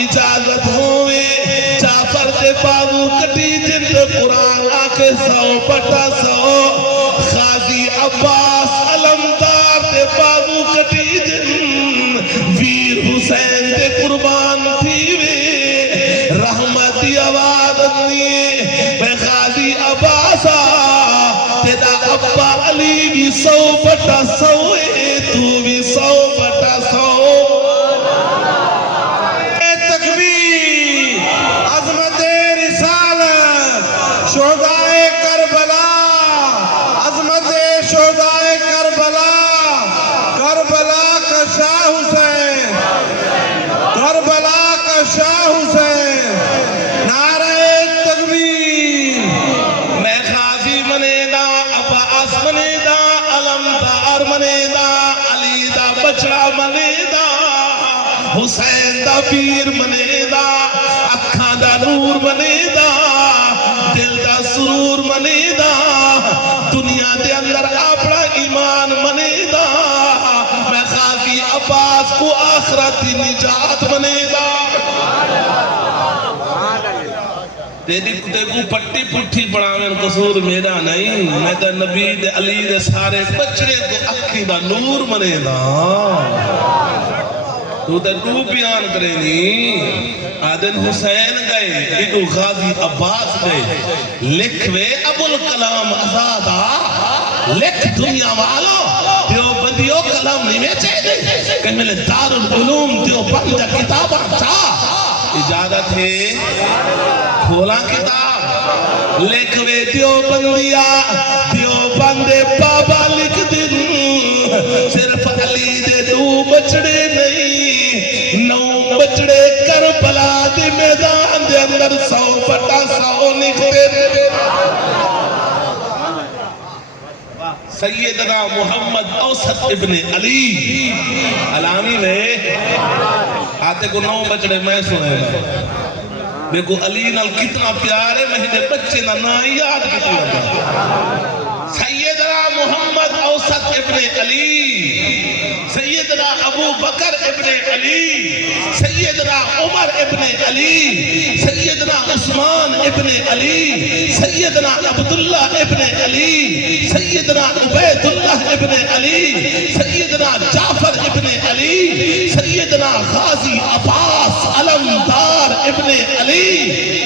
اجازت ہوئے جعفر دے بازو کٹی دن قرآن آکے 100/100 غازی عباس علمدار دے بازو کٹی دن ویر حسین دے قربان تھی وے رحمتی آواز اتنی میں غازی عباسا تیدا ابا علی بھی 100/100 تو بھی 100/100 تکبیر عظمت رسالت شہدائے کربلا عظمت شہدائے کربلا کربلا کا شاہ حسین کربلا کا شاہ حسین نعرہ تکبیر میں غازی منے دا عباس منے دا علمدار منے دا علی دا بچڑا منے دا حسین دا پیر منے دا اکھاں دا نور منے دا دل دا سرور منے دا دنیا دے اندر اپنا ایمان منے دا میں غازی عباس کو آخرتی نجات منے دا تیری کو پٹی پٹھی پڑھاویں قصور میرا نہیں میں تا نبی دے علی دے سارے بچڑے کو اکھی دا نور منے دا تو تے تو بیان کرے نی آدن حسین گئے ایڈو غازی عباس گئے لکھوے ابو الکلام آزادا لکھ دنیا والو دیو بندیو کلام نہیں میں چاہے کہ میں نے دار العلوم دیو بندہ کتابہ چاہ اجازت ہے کھولا کتاب لکھوے دیو بندیا دیو بندے بابا لکھ دن صرف علی دے 2 بچڑے نہیں 9 بچڑے کربلا دے میدان دے اندر 100/100 لکھتے سیدنا محمد اوسط ابن علی علامی میں آتے کو 9 بچڑے میں سنے گا دیکھو علی نال کتنا پیار ہے مہینے بچے نا یاد کتنا لگا سیدنا محمد اوسط ابن علی سیدنا ابو بکر ابن علی سیدنا عمر ابن علی سیدنا عثمان ابن علی سیدنا عبداللہ ابن علی سیدنا عبیداللہ ابن علی سیدنا جعفر ابن علی سیدنا غازی عباس علمدار ابن علی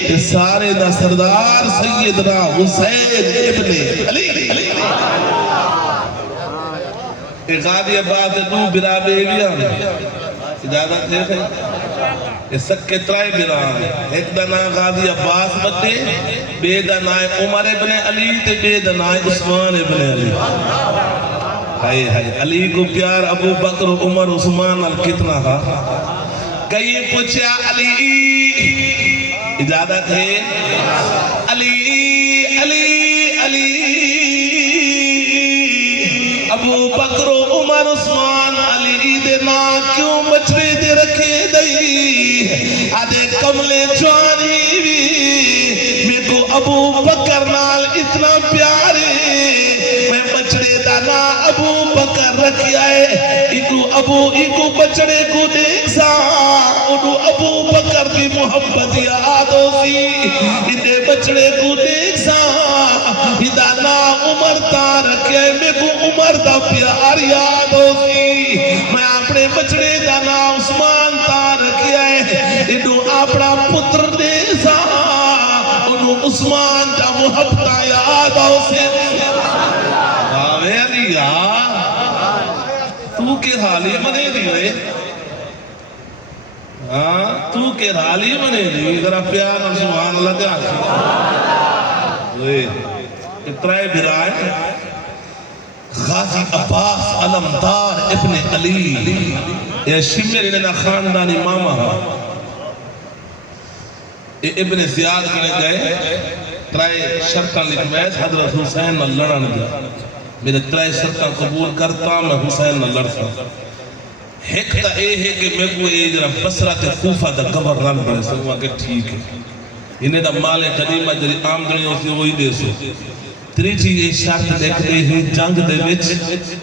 یہ سارے دا سردار سیدنا حسین ابن علی غازی عباس دو برا بیویاں اجازت ہے یہ سکے 3 بران ایک دا نام غازی عباس بتے بے دا نام عمر ابن علی تے بے دا نام عثمان ابن علی ہائے ہائے علی کو پیار ابو بکر عمر عثمان ال کتنا تھا کئی پوچھا علی اجازت ہے علی علی علی ابو بکر عمر عثمان علی دے نا کیوں بچڑے دے رکھے دئی آدھے کملے جوانی بھی میں کو ابو بکر نال اتنا پیارے میں بچڑے دا نا ابو بکر کر رکھیا ہے ایکو ابو ایکو بچڑے کو دیکھ سا انہوں ابو بکر کی محبت یاد ہو سی انہیں بچڑے کو دیکھ سا ہدا نا عمر تا رکھیا ہے میں کو عمر دا پیار یاد ہو سی میں اپنے بچڑے دا نا عثمان تا رکھیا ہے انہوں اپنا پتر دیکھ سا انہوں عثمان دا محبت یاد ہو سی تو کے حالی منے دی رہے تو کے حالی منے دی ذرا پیار اور سبحان اللہ دے آخر اترائے بھرائے غازی عباس علمدار ابن علی یہ شمیر انہا خاندانی ماما ابن زیاد کرنے گئے ترائے شرطہ لکھویس حضرت حسین نہ لڑن دیا میرے ترائے شرطہ قبول کرتا میں حسین نہ لڑتا ایک تا اے ہے کہ میں کو اے جرہ بسرہ تے خوفہ دا گبر رن پڑے سکوں کہ ٹھیک ہے انہیں دا مال قدیمہ جری آمدنی ہوتی وہی دے سو تریجی یہ شرط دیکھتے ہیں جنگ دے وچ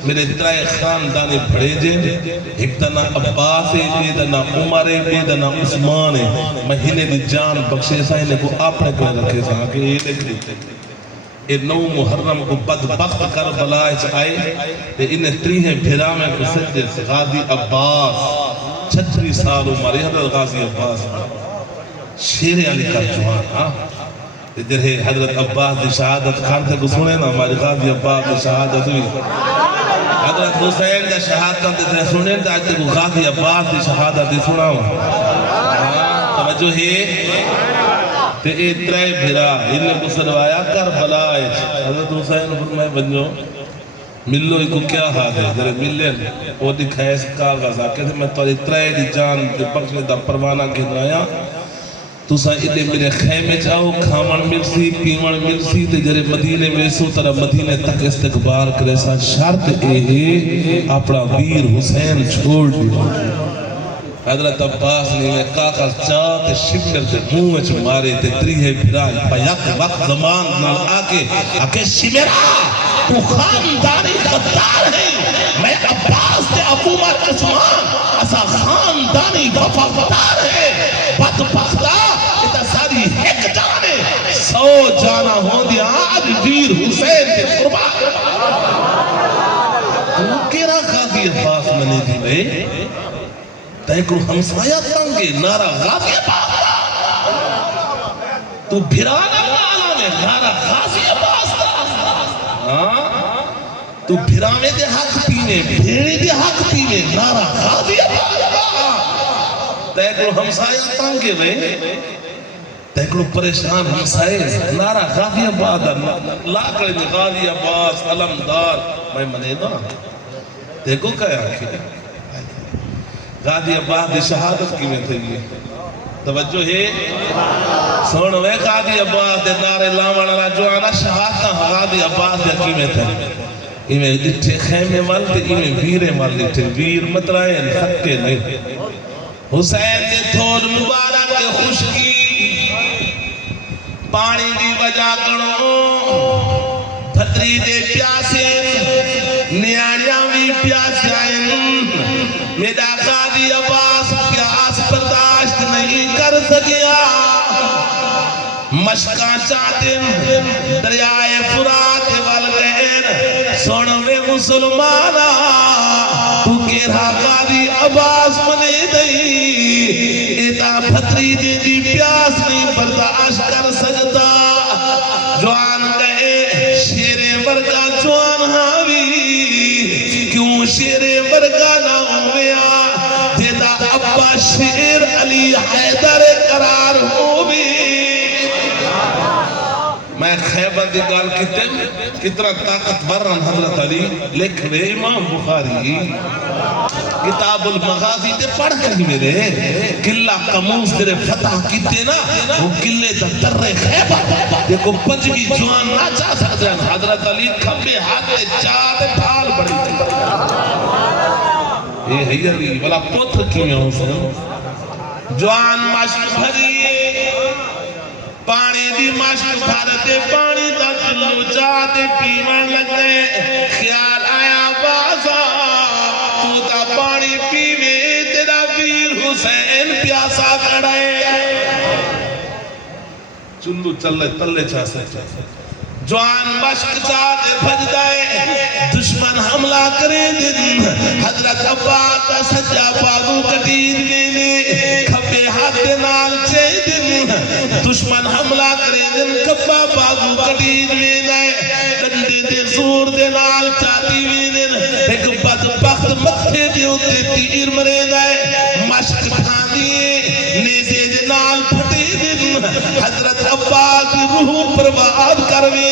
میرے ترائے خاندانی بڑے جے ایک دا نا عباس ہے ایک دا نا عمر ہے ایک دا نا عثمان ہے مہینے دی جان بخشے سا انہیں کو اپنے کو رکھے سا کہ یہ دیکھ دیتے اے نو محرم کو بدبخت کربلا اچ آئے تے انہیں تریہیں بھیرا میں کو سجدے سے غازی عباس 36 سال عمر حضرت غازی عباس شیر علی کا جوان ادھر ہے حضرت عباس دی شہادت کھانتے کو سنے نا ہماری غازی عباس دی شہادت ہوئی حضرت حسین دی شہادت دی سنے نا آج کو غازی عباس دی شہادت دی سنا توجہ ہے تے اے ترائے بھرا انہیں کو سنوایا کربلا حضرت حسین فرمائے بنجو ملو ہی کو کیا حال ہے ذرے ملن وہ دکھائے اس کاغذ کہتے میں تو ترائے دی جان دی بخشنے دا پروانہ گھنایا تو سا ادھے میرے خیمے چاہو کھامن ملسی پیمن ملسی تے جرے مدینے میں سو طرح مدینے تک استقبال کرے سا شرط اے ہے اپنا ویر حسین چھوڑ دیا حضرت عباس نے میں کاغذ چاہتے شکر تے منہ چ مارے تے تریہ بھرائی پا یک وقت زمان نال آکے شمرا تو خاندانی غدار ہے میں عباس تے ابو مر عثمان اسا خاندانی وفادار ہے بدبختہ اتا ساری ایک جانے 100 جانا ہوں دیا آج ویر حسین کے قربان تو کیرا غازی عباس منے دی میں تیکو ہمسایہ تنگے نارا غازی عباس تو بھرانا مالا میں نارا غازی عباس تو بھرامے دے حق پینے بھیڑی دے حق پینے نارا غازی عباس تیکو ہمسایہ تنگے میں تیکو پریشان ہمسایہ نارا غازی عباس لاکڑے دے غازی عباس علمدار میں منے نا تیکو کہا کہ غازی عباس دی شہادت کی میں تھے توجہ ہے سنوے غازی عباس دے نارے لامان اللہ جو آنا شہادتا غازی عباس دے کی میں تھے ایمیں ڈٹھے خیمے والتے ایمیں ویرے والتے ویر مطرائن سکتے نہیں حسین نے تھوڑ مبارک کے خشکی پانی دی وجہ کرو بھتری دے پیاسے نیاریاں بھی پیاسے آئیں میرا غازی عباس پیاس برداشت نہیں کر سکیا مشکاں چاہتے دریائے فرات والغین سنوے مسلمانا تو کیرا غازی عباس منے دئی ایتا بھتری دے دی پیاس نہیں برداشت کر سکتا جوان گئے شیرے ورگا جوان ہاوی کیوں شیرے ورگا نہ ہویا دیتا ابا شیر علی حیدر قرار ہو بھی میں خیبر دی گال کتنا طاقت برن حضرت علی لکھ رہے امام بخاری کتاب المغازی تے پڑھ کہیں میرے قلعہ قموس تیرے فتح کیتے نا وہ قلعے تا در خیبر دیکھو پنجوی جوان نہ چاہ سکتے ہیں حضرت علی کھمبے ہاتھے چاہتے پھال بڑی اے ہے علی بلا پتر کی میں ہوں سے جوان مشک بھریے پانی دی مشک بھرتے پانی تا چلو چاہتے پیمن لگتے خیال آیا بازا چلو چلے تلے چاہ سکتا جوان مشک چاہتے بھج دائے دشمن حملہ کرے دن حضرت عباس دا سجا باغو کٹیر گینے کھپے ہاتھ نال چے دن دشمن حملہ کرے دن کھپا باغو کٹیر گینے ڈنڈی دے زور دے نال چاہتی وینن ایک بدبخت متھے دے ہوتے تیر مرے دائے مشک کھاندیے نیزے دے نال پھٹے دن حضرت عباس روح پرواد کروے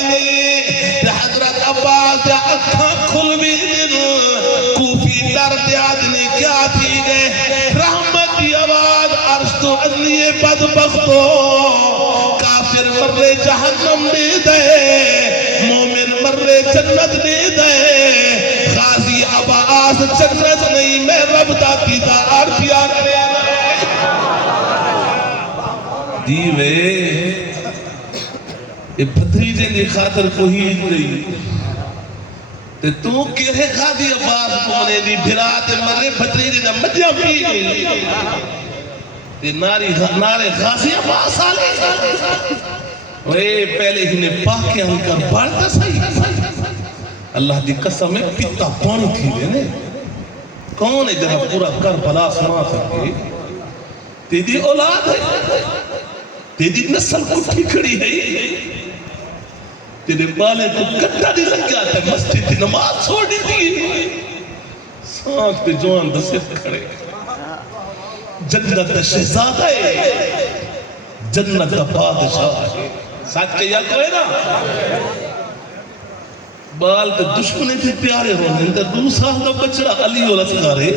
حضرت عباس دے اکھاں کھل بھی دن کوفی درد آدنے کیا تھی گئے رحمت کی آواز عرش تو عدلیے بدبختو کافر مرے جہنم دے دے مومن مرے جنت دے دے غازی عباس جنت نہیں میں رب دا دیدار کیا کرے دیوے یہ بھتریجے نے خاطر کو ہی نہیں تے تو کہے خادی عباس کو منے دی بھرات مرے بھتریجے نے مجھا پی گئی تے نارے غازی عباس آلے وے پہلے ہی نے پاکے ہم کر بارتا صحیح اللہ دی قسم میں پیتا پانی تھی دینے کون ہے جنہا پورا کربلا سنا سکے تیری اولاد ہے تیری نسل کٹھی کھڑی ہے تیرے بالے کو کٹا نہیں لگ گیا تھا مسجد کی نماز چھوڑی تھی سانس پہ جوان دست کھڑے جنت شہزادہ ہے جنت بادشاہ ہے ساتھ کے یا کوئی نا بال تے دشمنے تھے پیارے ہونے اندر 2 سال کا بچڑا علی اور اسکارے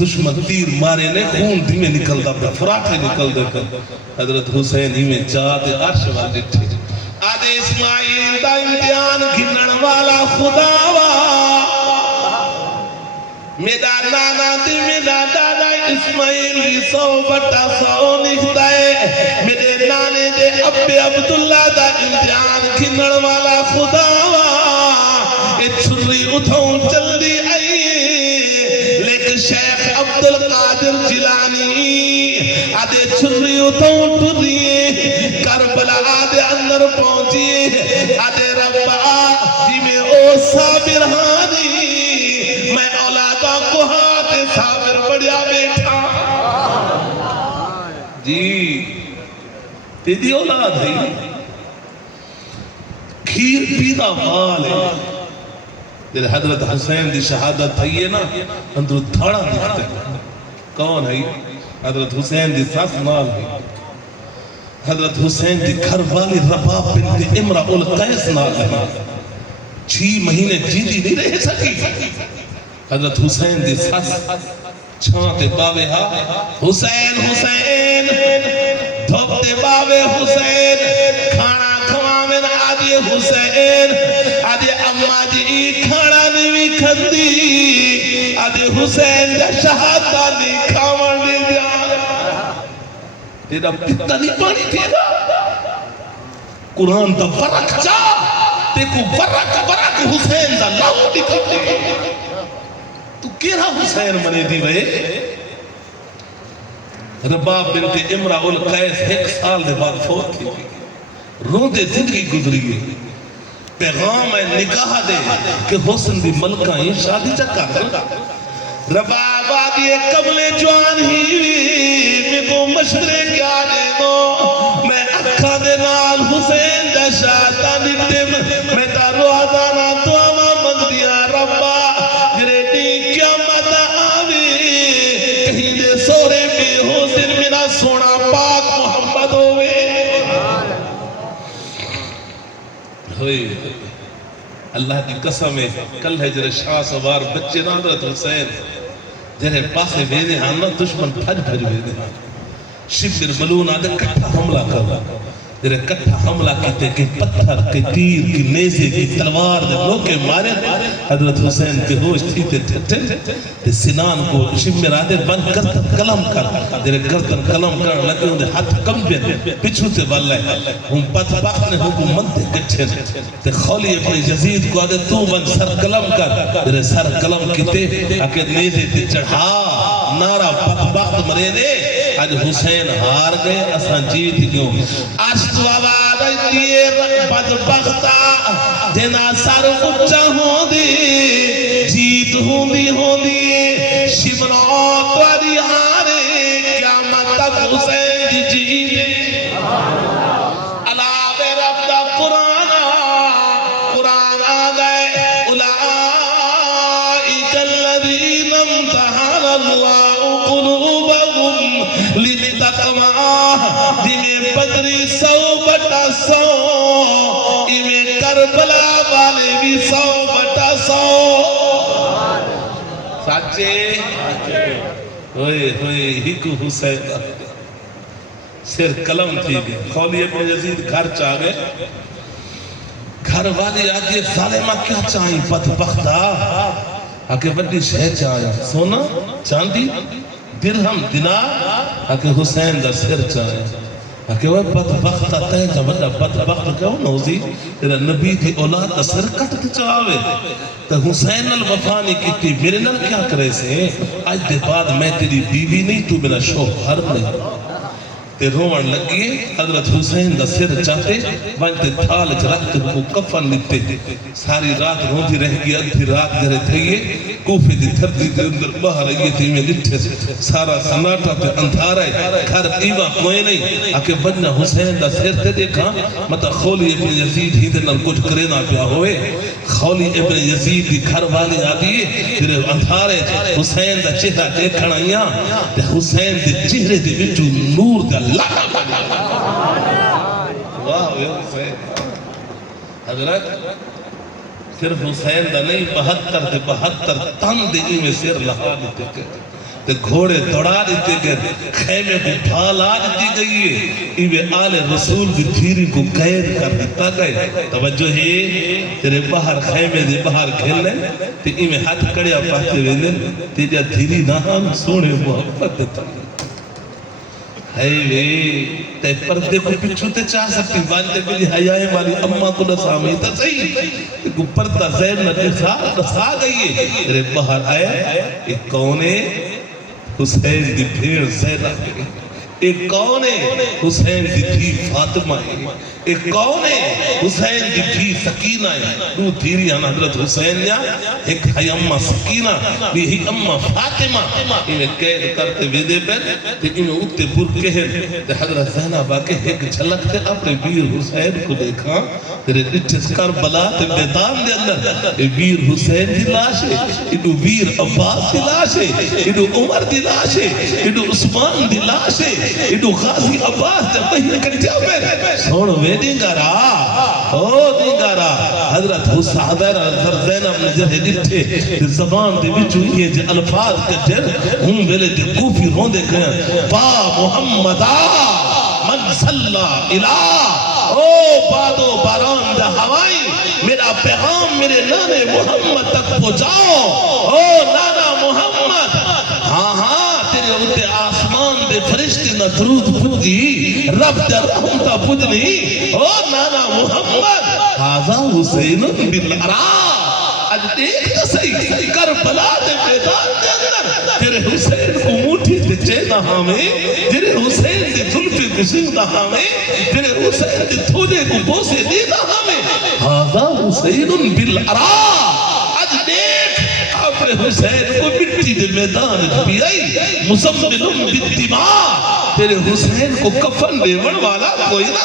دشمن تیر مارے نے خون دھیمے نکل دا پہ فراٹے نکل دے کر حضرت حسین ہی میں چاہتے عرش والے تھے آدھے اسماعیل دا امتحان گھنن والا خداوا میرا نانا دی میرا دادا اسماعیل کی 100/100 نکھتا ہے میرے نانے دے ابے عبداللہ دا امتحان گھنن والا خداوا یہ چھری اتھوں چل دی آئی لیکن شیخ عبدالقادر جیلانی آدھے چھری اتھوں ٹریے کربلا آدھے اندر پہنچیے آدھے ربا جی میں او صابر ہانی میں اولادہ کو ہاتھ صابر بڑیا بیٹھا جی تیری اولاد ہے کھیر پیدا مال ہے تیرے حضرت حسین دی شہادت ہے یہ نا اندر دھاڑا دکھتے کون ہے حضرت حسین دی ساس نال ہے حضرت حسین دی گھر والی رباب بنت امرہ القیس نال ہے 6 مہینے جیدی نہیں رہ سکی حضرت حسین دی ساس چھانتے باوے ہاں حسین حسین دھوپتے باوے حسین کھانا کھوامن آدھی حسین آدھی اممہ جی کھانا نہیں کھندی آدھی حسین دا شہادہ نہیں کھاون نہیں دیا تیرا پتہ نہیں پانی تیرا قرآن دا ورق چاہ تے کو ورق حسین دا لاؤ نکلتے تو کیرا حسین منے دی وے رباب بنت امرہ القیس 1 سال دے بعد فوت تھی روندے زندگی گزری پیغام ہے نکاح دے کہ حسن دی ملکہ یہ شادی چکا رباب آدھی قبل جوان ہی میں کو مشورے کیا دے دو میں اکھا دے نال حسین دا شاہدہ نٹے میں تا روزانہ دعا مانگ دیا ربا جرے دی قیامت آوے کہیں دے سورے میں حسین میرا سونا پاک محمد ہوئے اللہ کی قسم ہے کل ہے جرے شاہ سوار بچے حضرت حسین جرے پاسے ویدے ہاں نا دشمن بھج ویدے ہاں شبر ملون آدھے کٹھا حملہ کرنا جرے کٹھا حملہ کہتے کہ پتھر کے تیر کی نیزے کی تلوار دے لوکے مارے حضرت حسین کے ہوش تھی تے سنان کو شبر آدھے بند گردن کلم کر جرے گردن کلم کر لگے ہوں دے ہاتھ کم بے پچھو تے واللہ ہم پت باق نے حکومت دے کچھے تے خولی اپنے یزید کو آدھے تو بند سر کلم کر جرے سر کلم کیتے آکے نیزے تے چڑھا نارا پت باق مرے دے اج حسین ہار گئے اساں جیت گیوں اشتواب دیر بدبختا جنا سر اچا ہوندی جیت ہوندی ہوندی شمرا تواری ہارے قیامت تک حسین دی جیت علاوہ رب دا قرآن آگئے اولئک الذین امتحن اللہ قلوبهم للتقوی جمیں بدری 100/100 امیں کربلا والے بھی 100/100 سچے ہوئے ہک حسین سر قلم تھی گئے خولی ابن یزید گھر چاہ گئے گھر والے آگے ظالمہ کیا چاہیں بدبختہ آگے بڑی شہ چاہیں سونا چاندی درہم دینار آگے حسین دا سر چاہیں آگے وہ بدبختہ تین جا بڑا بدبخت کیوں نوزی تیرا نبی کی اولاد دا سر کٹ چاہوے تو حسین الوفانی کی میرے نل کیا کرے سے آج دے بعد میں تیری بیوی نہیں تو میرا شوہر نہیں تے روان لگیے حضرت حسین دا سر چاہتے وانتے تھال رکھتے کو کفن لیتے ساری رات روندی رہ گئی ادھی رات جرے تھئیے کوفے دی تھردی دے اندر باہر آئیے تھی میں لٹھے سارا سناٹا تے اندھارا ہے گھر ایوہ کوئی نہیں آکے بننا حسین دا سر تے دیکھا مطا خولی ابن یزید ہی دے نال کچھ کرینا پیا ہوئے خولی ابن یزید دی گھر والی آگئے تیرے اندھارے حسین دا چہرہ دیکھنا آئیاں تے حسین دے چہرے دے وچو نور دا واہ حسین حضرت صرف حسین دا نہیں 72 تن دے میں سر لہا دیتے گئے تے گھوڑے دوڑا دیتے گئے خیمے کو پھالا دیتی گئی ہے ایوے آل رسول دی تھیری کو قید کر دیتا گئے توجہ ہے تیرے باہر خیمے دے باہر کھیلنے تے ایوے ہاتھ کڑیا پاتے ویلے تیجا تھیری نہ ہم سونے محبت دیتا گئے ہے وے تے پردے کو پچھو تے چاہ سکتی بانتے کو جی حیائے والی اممہ کو نسامی تا صحیح کو پردہ زیر نسا گئی ہے تیرے باہر آئے ایک کونے حسین دی بھیڑ زیدہ گئی ایک کونے حسین دی تھی فاطمہ ایک کونے حسین دی تھی سکینہ دو تھیری ہم حضرت حسین یا ایک ہے اممہ سکینہ بھی ہی اممہ فاطمہ انہیں قید کرتے ویدے پر تے انہیں اتے پر کہر تے حضرت زینب آکے ایک جھلکتے اپنے ویر حسین کو دیکھا تیرے نچس کربلا تے میدان دے اندر ویر حسین دی لاش ہے انہوں ویر عباس دی لاش ہے انہوں عمر دی لاش ہے انہوں عثمان دی لاش ہے انہوں غازی عباس دے بہن کٹیا پر سوڑ وے دیگارا دیگارا حضرت حسین زینب نے جہے لٹھے زبان دے بچو یہ جو الفاظ کٹھر ہم ویلے دے کوفی روندے گئے با محمدہ من صلی الہ او بادو باران دا ہوائی میرا پیغام میرے نانے محمد تک پہنچاؤ او نانا محمد ہاں ہاں تیرے ہوتے آسمان دے فرشتے نہ درود پجی رب در رحمتہ پجنی او نانا محمد حاضر حسین بالعرا آج دیکھ تو صحیح کربلا دے میدان دے اندر تیرے حسین کو موٹھی دے چیدہ ہمیں تیرے حسین دے ظلفے کو سندہ ہمیں تیرے حسین دے تھوڑے کو بوسے دیدہ ہمیں حاضر حسین بالعرا آج دیکھ اپنے حسین کو مٹی دے میدان بھی آئی مزملن بالدماء تیرے حسین کو کفن دیون والا کوئی نہ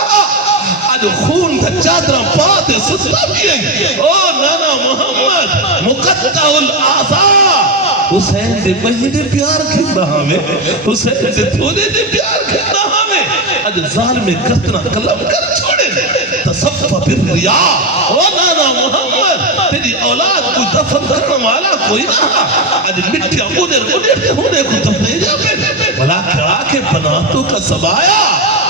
آج خون تھا چادرہ پاتے سستا بھی آئی او نانا محمد مقطع الاعضاء حسین دے مہینے پیار کھتا ہمیں حسین دے تھوڑے دے پیار کھتا ہمیں آج ظالم کتنا قلم کر چھوڑے تصفہ بالریاء او نانا محمد تیری اولاد کو دفن کرنے والا کوئی نہ آج مٹیاں ادھر ہونے کو دفنے جاپے بلا کرا کے بناتوں کا سبایا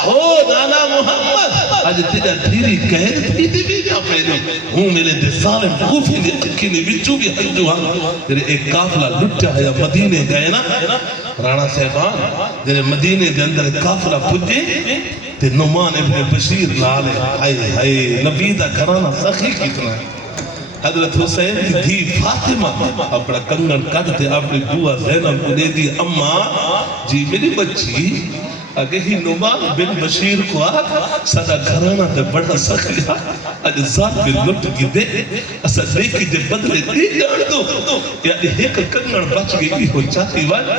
او نانا محمد آج تیرا دھیری قید بھی بھی جا پہنے ہوں میرے دے ظالم کوفی نے تکینے بچو بھی حج جو ہاں تیرے ایک کافلہ لٹا ہے یا مدینے گئے نا رانا صاحبان تیرے مدینے دے اندر کافلہ پجے تے نعمان ابن بشیر لالے ہائے نبی دا کرانا سخی کتنا حضرت حسین کی دھی فاطمہ اپنا کنگن کٹتے اپنی بوا زینب کو دے دی اماں جی میری بچی اگے ہی نعمان بن بشیر کو سدا گھرانا تے بڑا سخیا اج ذات میں لٹ کی دے اسا نیکی دے بدلے دی جان دو یعنی ایک کنگن بچ گئی ہو چاہتی وان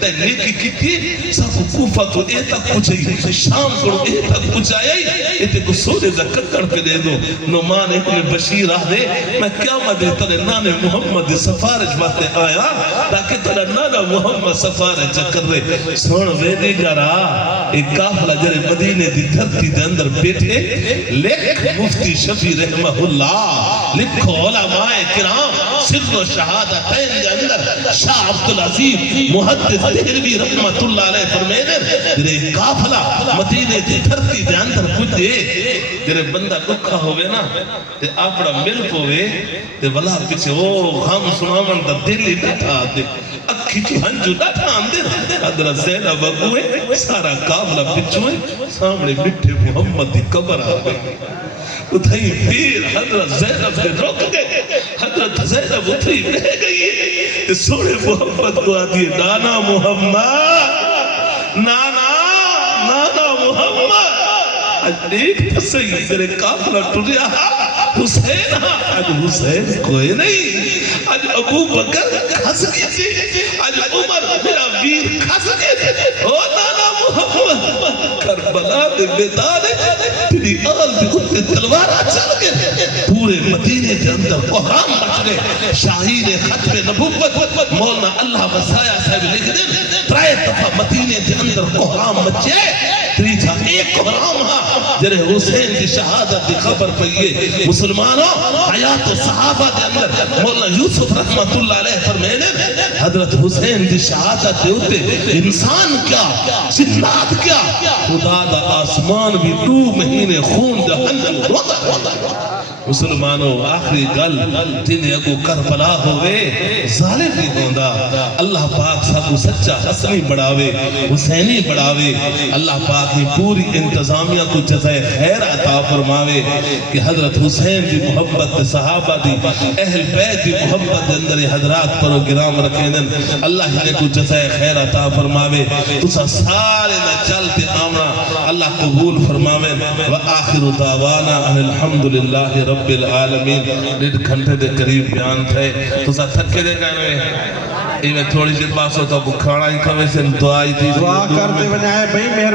تے نیکی کیتی سب کوفہ تو اے تک پہنچی شام کو اے تک پہنچائی تے کو سونے دا کنگن پہ دے دو نعمان ابن بشیر دے میں قیامت دے تنے نانے محمد سفارش باتے آیا تاکہ تنے نانا محمد سفارش کر رہے سن ویدی گرا ایک قافلہ جرے مدینے دی دھرتی دے اندر بیٹھے لکھ مفتی شفیع رحمہ اللہ لکھو علماء کرام سر و شہادتین دے اندر شاہ عبدالعزیز محدث دہلوی رحمت اللہ علیہ فرمینے جرے قافلہ مدینے دی دھرتی دے اندر پجھے جرے بندہ دکھا ہوئے نا تے اپنا ملک ہوئے تے ولا پیچھے او غم سناون دا دلی بیٹھا دے اکھی چو ہنجو ڈاٹھا اندر حضرت زینب اگوئے سارا قافلہ پچھوئے سامنے مٹھے محمد دی قبر آگئے اتھائی پیر حضرت زینب سے روک گئے حضرت زینب اتھائی بہ گئی سوڑے محمد کو آدھئے نانا محمد نانا محمد ایک تسہی تیرے قافلہ ٹریا حسین آج حسین کوئی نہیں آج ابو بکر کھس گئی تھی آج عمر میرا ویر کھس گئی تھی او نانا محمد کربلا دے بیدار تیری آل دے اتنے تلوارہ چل گئے پورے مدینے دے اندر قہرام بچ گئے شاہین ختم نبوت مولانا اللہ وسایہ صاحب لکھ دیں ترائے دفعہ مدینے دے اندر قہرام بچے تری تھا ایک قہرام ہاں جرے حسین دی شہادت دی خبر پہیے مسلمانوں حیات و صحابہ دے اندر مولانا یوسف رحمت اللہ علیہ فرمینے حضرت حسین دی شہادت دے ہوتے انسان کیا جنات کیا خدا دا آسمان بھی 2 مہینے خون جہنم روتا مسلمانوں آخری گل جنہیں اگو کربلا ہوئے ظالم نہیں ہوندہ اللہ پاک سب سچا حسنی بڑھاوے حسینی بڑھاوے اللہ پاک نے پوری انتظامیہ کو جزائے خیر عطا فرماوے کہ حضرت حسین دی محبت صحابہ دی اہل بیت دی محبت دے اندر حضرات پر و گرام رکھیں دن اللہ نے کو جزائے خیر عطا فرماوے تسا سارے نہ چلتے آمنا اللہ قبول فرماوے وآخر دعوانا ان الحمدللہ رب العالمین 1.5 گھنٹے دے قریب بیان تھے تسا تھکے دے کہنے میں تھوڑی سی بات ہوتا بکھاڑا ہی کھوے سے دعائی تھی دعا کرتے بنائے بھئی مہربان